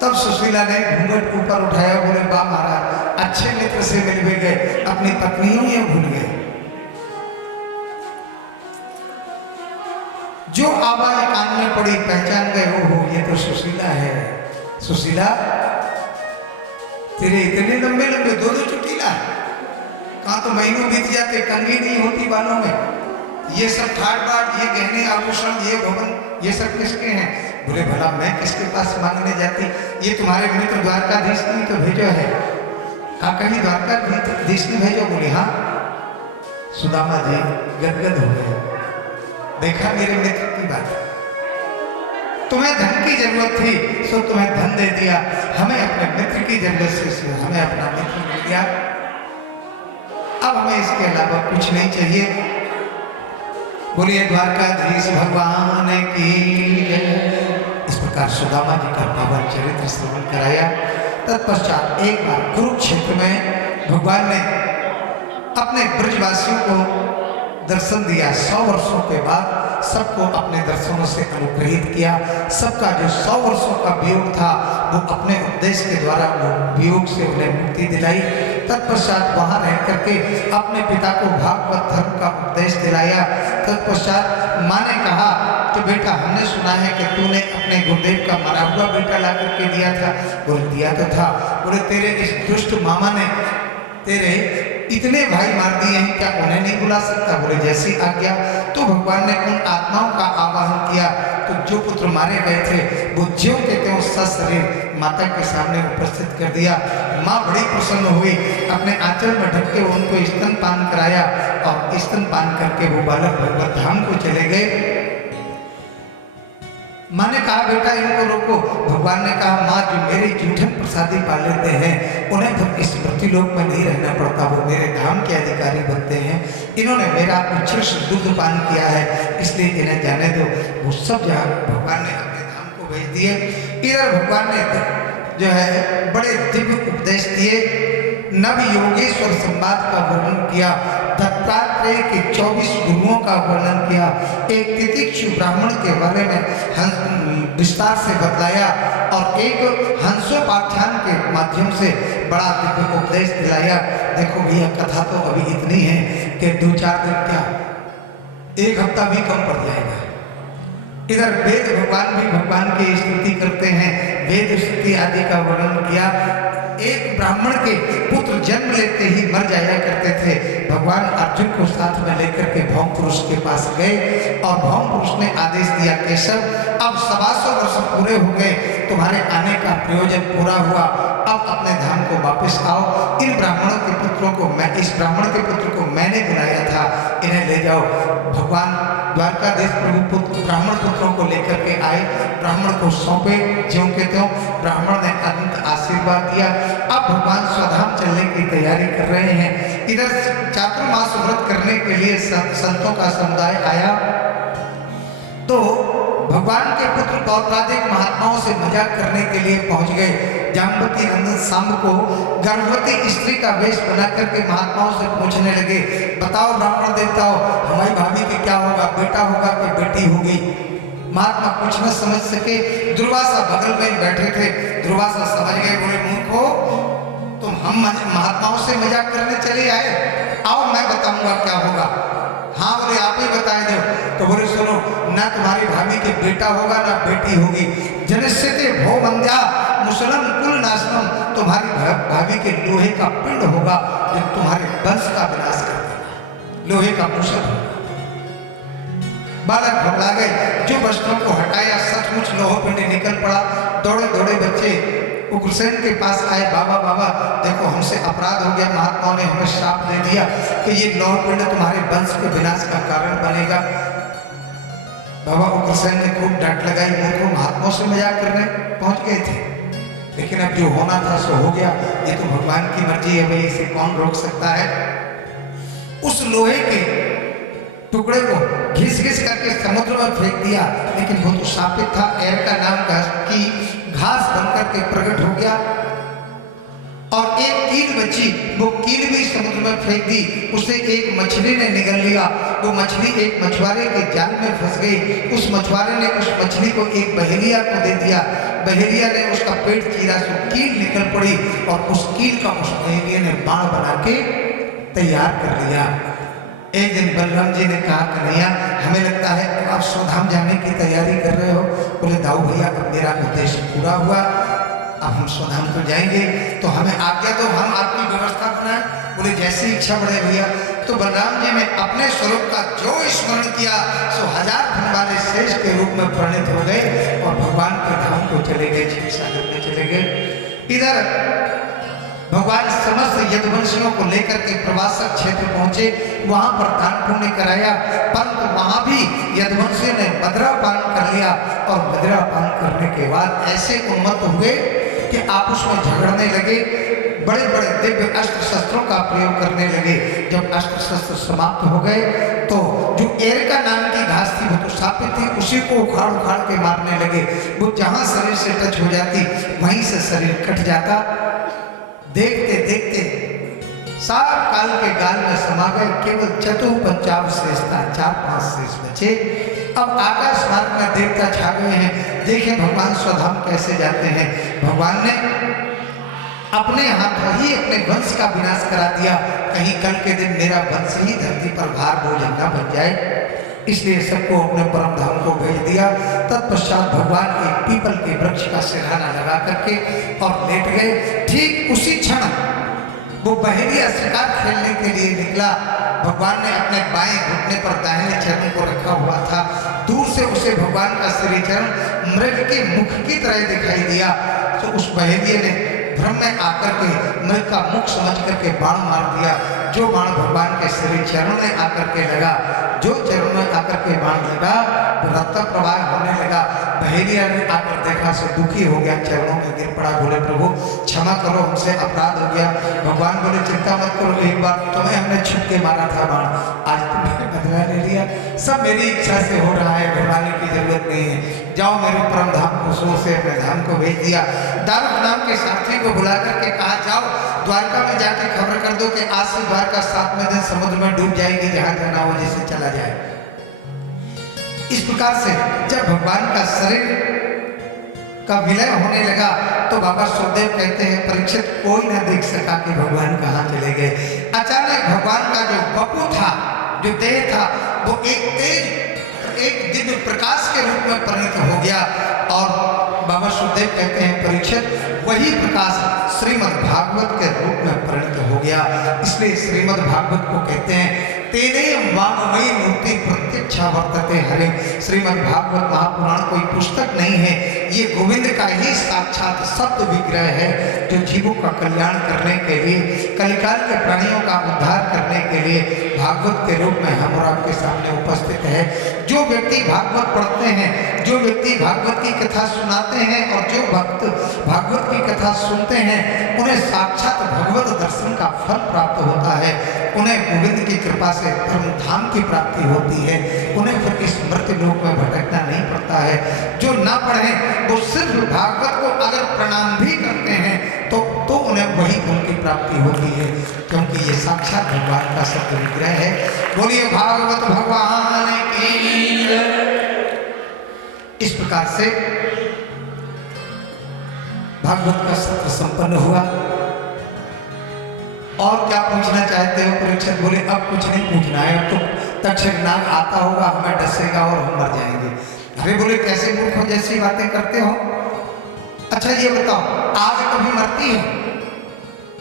तब सुशीला ने घूंघट ऊपर उठाया, बोले बा महाराज, अच्छे मित्र से मिल भी गए, अपनी पत्नियों ये भूल गए। जो आवाज कान में पड़ी, पहचान गए, ओहो ये तो सुशीला है। सुशीला, तेरे इतने लंबे लंबे 2-2 चुटीला, कहाँ तो महीनों बीत जाते, कंघी नहीं होती बालों में। ये सब ठाट बाट, ये गहने आभूषण, ये भवन, ये सब किसके हैं? बोले भला मैं किसके पास मांगने जाती? ये तुम्हारे मित्र द्वारकाधीश ने तो भेजो है। कहा कहीं द्वारकाधीश ने भेजो? बोले हाँ। सुदामा जी गदगद हो गए। देखा मेरे मित्र की बात, तुम्हें धन की जरूरत थी सो तुम्हें धन दे दिया, हमें अपने मित्र की जरूरत से हमें अपना मित्र मिल गया। अब हमें इसके अलावा कुछ नहीं चाहिए। बोलिए द्वारकाधीश भगवान की। इस प्रकार सुदामा जी का पावन चरित्र श्रवण कराया। तत्पश्चात एक बार कुरुक्षेत्र में भगवान ने अपने ब्रजवासियों को दर्शन दिया। 100 वर्षों के बाद सबको अपने दर्शनों से अनुग्रहित किया। सबका जो 100 वर्षों का वियोग था वो अपने उपदेश के द्वारा वो वियोग से उन्हें मुक्ति दिलाई। तत्पश्चात वहाँ रह करके अपने पिता को भागवत धर्म का उपदेश दिलाया। तत्पश्चात माँ ने कहा कि बेटा हमने सुना है कि तूने अपने गुरुदेव का मरा हुआ बेटा ला करके दिया था। बोले दिया तो था। बोले तेरे इस दुष्ट मामा ने तेरे इतने भाई मार दिए हैं, क्या उन्हें नहीं बुला सकता? बोले जैसी आज्ञा। तो भगवान ने उन आत्माओं का आवाहन किया। तो जो पुत्र मारे गए थे वो ज्यों के त्यों सशरीर माता के सामने उपस्थित कर दिया। माँ बड़ी प्रसन्न हुई, अपने आंचल में ढक के उनको स्तनपान कराया और स्तनपान करके वो बालक भगवत धाम को चले गए। माँ ने कहा बेटा इनको रोको। भगवान ने कहा माँ जो मेरे जूठन प्रसादी पा लेते हैं उन्हें तो इस पृथ्वीलोक में नहीं रहना पड़ता, वो मेरे धाम के अधिकारी बनते हैं। इन्होंने मेरा उच्छृष्ट दूध पान किया है, इसलिए इन्हें जाने दो। वो सब जहाँ भगवान ने अपने धाम को भेज दिए। इधर भगवान ने जो है बड़े दिव्य उपदेश दिए। नव योगेश्वर संवाद का वर्णन किया। दत्तात्रेय के 24 गुरुओं का वर्णन किया। एक तितिक्षु ब्राह्मण के बारे में विस्तार से बतलाया और एक हंसोपाख्यान के माध्यम से बड़ा दिव्य उपदेश दिलाया। देखो भैया कथा तो अभी इतनी है कि 2-4 दिन क्या 1 हफ्ता भी कम पड़ जाएगा। इधर वेद भगवान भी भगवान की स्तुति करते हैं, वेद स्तुति आदि का वर्णन किया। एक ब्राह्मण के पुत्र जन्म लेते ही मर जाया करते थे। भगवान अर्जुन को साथ में लेकर के भौम पुरुष के पास गए और भौम पुरुष ने आदेश दिया केशव अब 125 वर्ष पूरे हो गए, तुम्हारे आने का प्रयोजन पूरा हुआ, अब अपने धाम को वापस आओ। इन ब्राह्मणों के पुत्रों को इस ब्राह्मण के पुत्र को मैंने बुलाया था, इन्हें ले जाओ। भगवान द्वारकाधीश प्रभु पुत्र ब्राह्मण पुत्रों को लेकर के आए, ब्राह्मण को सौंपे। ज्यों के त्यों ब्राह्मण ने अनंत आशीर्वाद दिया। अब भगवान स्वधाम चलने की तैयारी कर रहे हैं। इधर चातुर्मास व्रत करने के लिए संतों का समुदाय आया तो भगवान के पुत्र पौत्राधिक महात्माओं से मजाक करने के लिए पहुंच गए। जाम्बवती नंदन सांब को गर्भवती स्त्री का वेश बना करके महात्माओं से पूछने लगे, बताओ ब्राह्मण देवताओं हमारी भाभी के क्या होगा, बेटा होगा कि बेटी होगी? महात्मा कुछ न समझ सके। दुर्वासा बगल में बैठे थे। दुर्वासा समझ गए, बोले मूर्खो तुम हम महात्माओं से मजाक करने चले आए, आओ मैं बताऊंगा क्या होगा। हाँ बोले आप ही बताए दो। तो बोले सुनो, ना तुम्हारी भाभी के बेटा होगा ना बेटी होगी। जनस्यते भो वंद्या मुसलम कुल नाशनम, तुम्हारी भाभी के लोहे का पिंड होगा जो तुम्हारे वंश का विनाश कर देगा, लोहे का मुसल। बालक घबरा गए। जो वस्त्रों को हटाया सचमुच लोहो पिंड निकल पड़ा। दौड़े दौड़े बच्चे उग्रसेन के पास आए, बाबा बाबा देखो हमसे अपराध हो गया, महात्माओं ने हमें श्राप दे दिया कि ये लोह पिंड तुम्हारे वंश के विनाश का कारण बनेगा। बाबा उग्रसेन ने खूब डांट लगाई, मूर्खों महात्माओं से मजाक करने पहुंच गए थे, लेकिन अब जो होना था सो हो गया, ये तो भगवान की मर्जी है भाई, इसे कौन रोक सकता है। उस लोहे के टुकड़े को घिस घिस करके समुद्र में फेंक दिया, लेकिन वो तो शापित था। एरका नाम का की घास बनकर के प्रकट हो गया और एक कील बची, वो कील भी समुद्र में फेंक दी। उसे एक मछली ने निगल लिया। वो मछली एक मछुआरे के जाल में फंस गई। उस मछुआरे ने उस मछली को एक बहेलिया को दे दिया। बहेलिया ने उसका पेट चीरा, सो कील निकल पड़ी और उस कील का उस बहेलिया ने बाण बना के तैयार कर लिया। एक दिन बलराम जी ने कहा कन्हैया हमें लगता है कि आप स्वधाम जाने की तैयारी कर रहे हो। बोले दाऊ भैया अब मेरा उद्देश्य पूरा हुआ, अब हम स्वधाम तो जाएंगे, तो हमें आज्ञा दो हम आपकी व्यवस्था बनाएं। बोले जैसी इच्छा बढ़े भैया। तो बलराम जी ने अपने स्वरूप का जो स्मरण किया सो 1000 फन वाले शेष के रूप में परिणित हो गए और भगवान के धाम को चले गए, क्षीरसागर में चले गए। इधर भगवान समस्त यदुवंशियों को लेकर के प्रवासक क्षेत्र पहुंचे, वहां पर दान पुण्य कराया, परंतु वहां भी यदुवंशियों ने मदिरापान कर लिया और मदिरापान करने के बाद ऐसे उन्मत्त हुए कि आपस में झगड़ने लगे, बड़े बड़े दिव्य अस्त्र शस्त्रों का प्रयोग करने लगे। जब अस्त्र शस्त्र समाप्त हो गए तो जो एरका नाम की घास थी वो तो शापित थी, उसी को उखाड़ उखाड़ के मारने लगे। वो जहां शरीर से टच हो जाती वहीं से शरीर कट जाता। देखते देखते सार काल के गाल में समा गए, केवल चतुः पंचाव शेष था, 4-5 शेष बचे। अब आकाश मार्ग में देवता छा गए हैं। देखें भगवान स्वधाम कैसे जाते हैं। भगवान ने अपने हाथों ही अपने वंश का विनाश करा दिया, कहीं कल के दिन मेरा वंश ही धरती पर भार बोझ न बन जाए, इसलिए सबको अपने परम धाम को भेज दिया। तत्पश्चात भगवान एक पीपल के वृक्ष का सिरहाना लगा करके और लेट गए। ठीक उसी क्षण वो बहेलिया शिकार खेलने के लिए निकला। भगवान ने अपने बाएं घुटने पर दाहिने चरण को रखा हुआ था। दूर से उसे भगवान का श्री चरण मृग के मुख की तरह दिखाई दिया। तो उस बहेलिये ने भ्रम में आकर के मृग का मुख समझ करके बाण मार दिया। जो बाण भगवान के श्री चरण में आकर के लगा, जो चरण में आकर के बाण लगा तो रक्त प्रवाह होने लगा। बहेलिया ने आकर देखा से दुखी हो गया, चरणों में गिर पड़ा, बोले प्रभु क्षमा करो, हमसे अपराध हो गया। भगवान बोले चिंता मत करो, एक बार तुम्हें हमने छुप के मारा था बाण, आज तुमने बदला ले लिया। सब मेरी इच्छा से हो रहा है, घबराने की जरूरत नहीं है। जाओ मेरे परम धाम को सो से अपने धाम को भेज दिया। दारुक नाम के साथी को बुला करके कहा जाओ द्वारका में जाके खबर कर दो कि आज से द्वारका 7वें दिन समुद्र में डूब जाएगी, जहां जाना हो जिससे चला जाए। इस प्रकार से जब भगवान का शरीर का विलय होने लगा तो बाबा सुखदेव कहते हैं परीक्षित कोई न देख सका कि भगवान कहाँ चले गए। अचानक भगवान का जो बपू था, जो देह था, वो एक तेज एक दिव्य प्रकाश के रूप में परिणत हो गया। और बाबा सुखदेव कहते हैं परीक्षित वही प्रकाश श्रीमद् भागवत के रूप में परिणत हो गया। इसलिए श्रीमद् भागवत को कहते हैं तेने वाङ्मयी मूर्ति प्रत्यक्षा वर्तते हरे। श्रीमद् भागवत महापुराण कोई पुस्तक नहीं है, ये गोविंद का ही साक्षात शब्द विग्रह है, जो जीवों का कल्याण करने के लिए, कलिकाल के प्राणियों का उद्धार करने के लिए भागवत के रूप में हम और आपके सामने उपस्थित है। जो व्यक्ति भागवत पढ़ते हैं, जो व्यक्ति भागवत की कथा सुनाते हैं और जो भक्त भागवत की कथा सुनते हैं, उन्हें साक्षात भगवत दर्शन का फल प्राप्त होता है। उन्हें गोविंद की कृपा से परम धाम की प्राप्ति होती है। उन्हें फिर इस मृत्यु लोक में भटकना नहीं पड़ता है। जो ना पढ़े वो सिर्फ भागवत को अगर प्रणाम भी करते हैं तो उन्हें वही गुण की प्राप्ति होती है, क्योंकि ये साक्षात भगवान का शब्द विग्रह है। बोलिए भागवत भगवान की। इस प्रकार से भागवत का सत्र संपन्न हुआ। और क्या पूछना चाहते हो परीक्षित? बोले अब कुछ नहीं पूछना है, अब तो तक्षक नाग आता होगा, हमें डसेगा और हम मर जाएंगे। अरे बोले कैसे मूर्खों जैसी बातें करते हो? अच्छा ये बताओ आग कभी मरती है?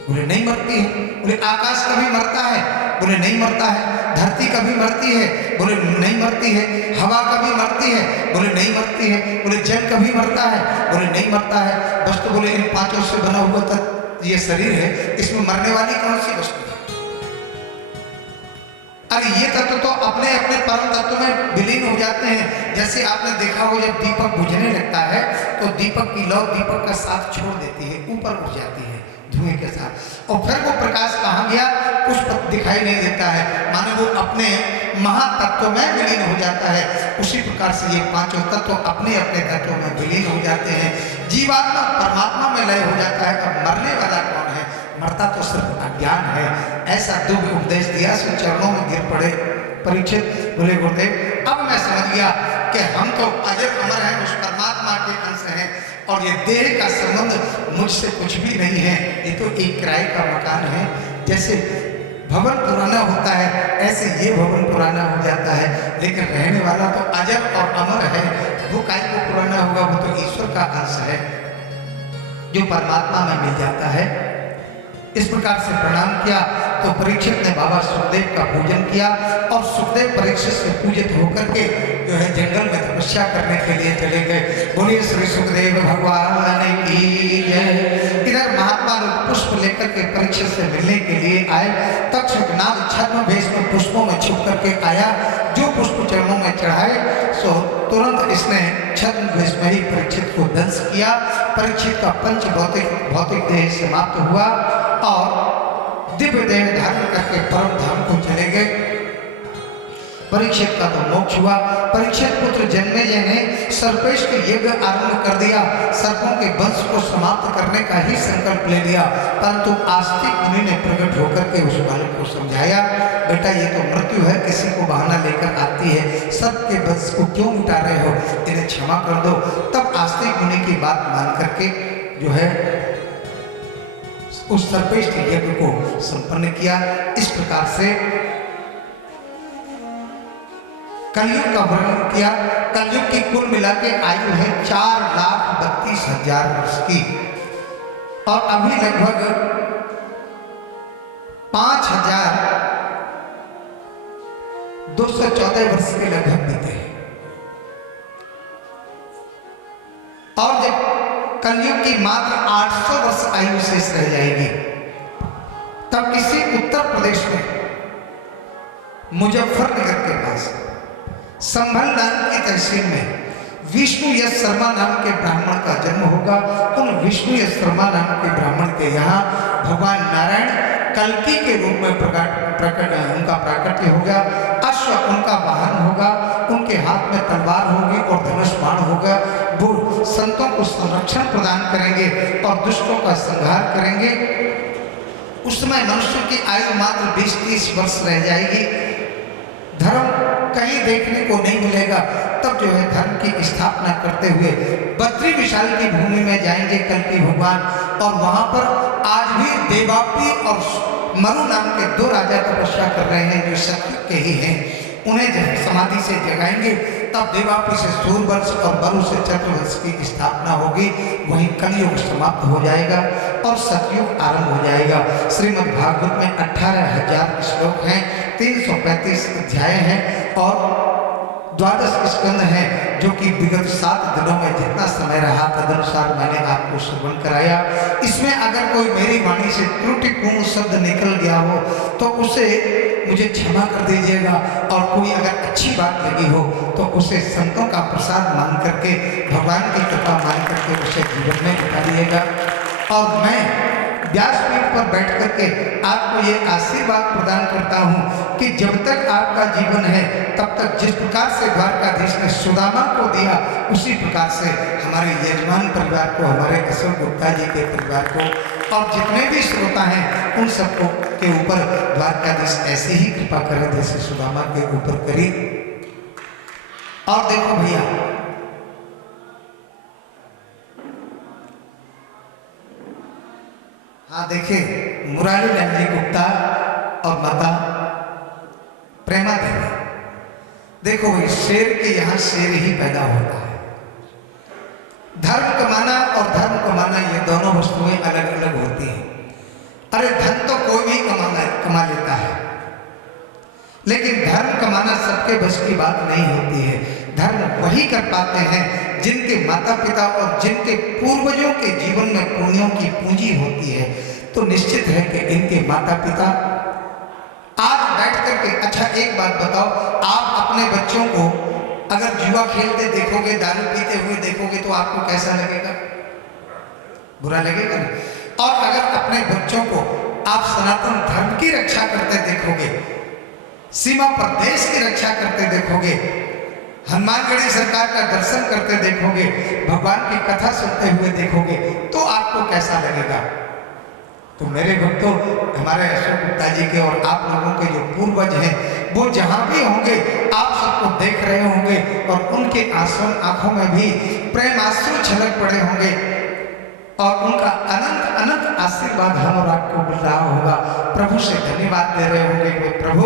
बोले नहीं मरती है। बोले आकाश कभी मरता है? बोले नहीं मरता है। धरती कभी मरती है? बोले नहीं मरती है। हवा कभी मरती है? बोले नहीं मरती है। बोले जल कभी मरता है? बोले नहीं मरता है। बस तो बोले इन पांचों से बना हुआ तत्व ये शरीर है, इसमें मरने वाली कौन सी वस्तु है? अरे ये तत्व तो अपने अपने परम तत्व में विलीन हो जाते हैं। जैसे आपने देखा हो जब दीपक बुझने लगता है तो दीपक की लौ दीपक का साथ छोड़ देती है, ऊपर उठ जाती है धुएं के साथ, और फिर वो प्रकाश कहाँ गया कुछ दिखाई नहीं देता है, माने वो अपने महातत्व में विलीन हो जाता है। उसी प्रकार से ये पांचों तत्व अपने अपने तत्वों में विलीन हो जाते हैं। जीवात्मा परमात्मा में लय हो जाता है। अब मरने वाला कौन है? मरता तो सिर्फ अज्ञान है। ऐसा दुख उपदेश दिया, सो चरणों में गिर पड़े। परीक्षित बोले गुरुदेव अब मैं समझ गया कि हम तो अजर अमर हैं, उस परमात्मा के अंश हैं, और ये देह का संबंध मुझसे कुछ भी नहीं है। ये तो एक किराए का मकान है। जैसे भवन पुराना होता है ऐसे ये भवन पुराना हो जाता है, लेकिन रहने वाला तो अजर और अमर है। वो काय को पुराना होगा? वो तो ईश्वर का अंश है जो परमात्मा में मिल जाता है। इस प्रकार से प्रणाम किया तो परीक्षित ने बाबा सुखदेव का पूजन किया, और सुखदेव परीक्षित से पूजित होकर के जो है जंगल में तपस्या करने के लिए चले गए। बोलिए श्री सुखदेव भगवान की जय। इधर महात्मा लोग पुष्प लेकर के परीक्षित से मिलने के लिए आए। तक्षक नाग छद्म भेष में पुष्पों में छुप करके आया। जो पुष्प चरणों में चढ़ाए सो तुरंत इसने छद्म भेष में ही परीक्षित को दंश किया। परीक्षित का पंच भौतिक देह समाप्त हुआ और दिव्य देह धारण करके परम धाम को चले गए। परीक्षित का तो मोक्ष हुआ। परीक्षित पुत्र जन्मेजय ने सर्पेश के यज्ञ आरंभ कर दिया। सर्पों के वंश को समाप्त करने का ही संकल्प ले लिया, परंतु आस्तिक मुनि ने प्रकट होकर के उस बालक को समझाया, बेटा ये तो मृत्यु है, किसी को बहाना लेकर आती है, सबके बस को क्यों मिटा रहे हो, इन्हें क्षमा कर दो। तब आस्तिक मुनि की बात मान करके जो है उस सर्वश्रेष्ठ यज्ञ को संपन्न किया। इस प्रकार से कलयुग का वर्णन किया। कलयुग की कुल मिला के आयु है 4,32,000 वर्ष की, और अभी लगभग 5,214 वर्ष के लगभग बीते हैं। और जब कलयुग की मात्र 800 वर्ष आयु शेष रह जाएगी, तब इसी उत्तर प्रदेश में मुजफ्फरनगर के पास संभल नाम की तहसील में विष्णु यश शर्मा नाम के ब्राह्मण का जन्म होगा। उन विष्णु यश शर्मा नाम के ब्राह्मण के यहाँ भगवान नारायण कल्कि के रूप में उनका प्राकट्य होगा। अश्व उनका वाहन होगा, उनके हाथ में तलवार होगी और धनुष बाण होगा। वो संतों को संरक्षण प्रदान करेंगे और दुष्टों का संहार करेंगे। उस समय मनुष्य की आयु मात्र 20-30 वर्ष रह जाएगी। धर्म कहीं देखने को नहीं मिलेगा। तब जो है धर्म की स्थापना करते हुए बद्री विशाल की भूमि में जाएंगे कल्कि भगवान, और वहां पर आज भी देवापी और मरु नाम के 2 राजा तपस्या कर रहे हैं जो सत्युग के ही हैं। उन्हें जब समाधि से जगाएंगे तब देवापी से सूर्यवंश और मरु से चक्रवंश की स्थापना होगी। वहीं कलयुग समाप्त हो जाएगा और सतयुग आरंभ हो जाएगा। श्रीमद् भागवत में 18,000 श्लोक हैं, 335 अध्याय हैं और 12 स्कंद हैं, जो कि विगत 7 दिनों में जितना समय रहा तदनुसार मैंने आपको श्रवण कराया। इसमें अगर कोई मेरी वाणी से त्रुटिपूर्ण शब्द निकल गया हो तो उसे मुझे क्षमा कर दीजिएगा, और कोई अगर अच्छी बात लगी हो तो उसे संतों का प्रसाद मान करके, भगवान की कृपा मान करके उसे जीवन में उतारिएगा। और मैं व्यासपीठ पर बैठ करके आपको ये आशीर्वाद प्रदान करता हूँ कि जब तक आपका जीवन है तब तक जिस प्रकार से द्वारकाधीश ने सुदामा को दिया, उसी प्रकार से हमारे यजमान परिवार को, हमारे अशोक गुप्ता जी के परिवार को और जितने भी श्रोता हैं उन सबको के ऊपर द्वारकाधीश ऐसे ही कृपा करे जैसे सुदामा के ऊपर करी। और देखो भैया, हाँ देखिए, मुरारी लाल जी गुप्ता और माता प्रेमा देवी, देखो भाई शेर के यहाँ शेर ही पैदा होता है। धर्म कमाना और धर्म कमाना ये दोनों वस्तुएं अलग अलग होती हैं। अरे धन तो कोई भी कमा लेता है, लेकिन धर्म कमाना सबके बस की बात नहीं होती है। धर्म वही कर पाते हैं जिनके माता पिता और जिनके पूर्वजों के जीवन में पुण्यों की पूंजी होती है। तो निश्चित है कि इनके माता पिता आज बैठ करके, अच्छा एक बात बताओ, आप अपने बच्चों को अगर जुआ खेलते देखोगे, दारू पीते हुए देखोगे तो आपको कैसा लगेगा? बुरा लगेगा ना। और अगर अपने बच्चों को आप सनातन धर्म की रक्षा करते देखोगे, सीमा पर देश की रक्षा करते देखोगे, हनुमानगढ़ी सरकार का दर्शन करते देखोगे, भगवान की कथा सुनते हुए देखोगे, तो आपको कैसा लगेगा? तो मेरे भक्तों, हमारे अशोक गुप्ता जी के और आप लोगों के जो पूर्वज हैं वो जहाँ भी होंगे आप सबको देख रहे होंगे और उनके आंखों में भी प्रेमाश्रु छलक पड़े होंगे और उनका अनंत अनंत आशीर्वाद हम और आपको मिल रहा होगा। प्रभु से धन्यवाद दे रहे होंगे कि प्रभु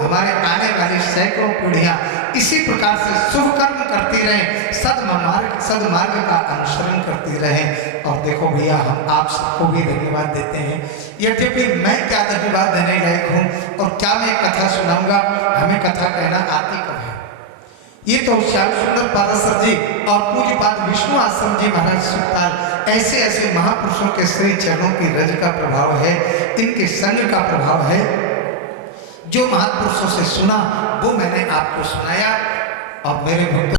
हमारे आने वाली सैकड़ों पीढ़ियां इसी प्रकार से शुभ कर्म करती रहें, सदमार्ग का अनुसरण करती रहें। और देखो भैया, हम आप सबको भी धन्यवाद देते हैं। यद्यपि मैं क्या धन्यवाद देने लायक हूँ और क्या मैं कथा सुनाऊंगा, हमें कथा कहना आती कब है। ये तो श्याम सुंदर पाराशर जी और पूज्यपाद विष्णु आश्रम जी महाराज सुल्तान ऐसे ऐसे महापुरुषों के श्री चरणों की रज का प्रभाव है, इनके संग का प्रभाव है। जो महापुरुषों से सुना वो मैंने आपको सुनाया। और मेरे भक्तों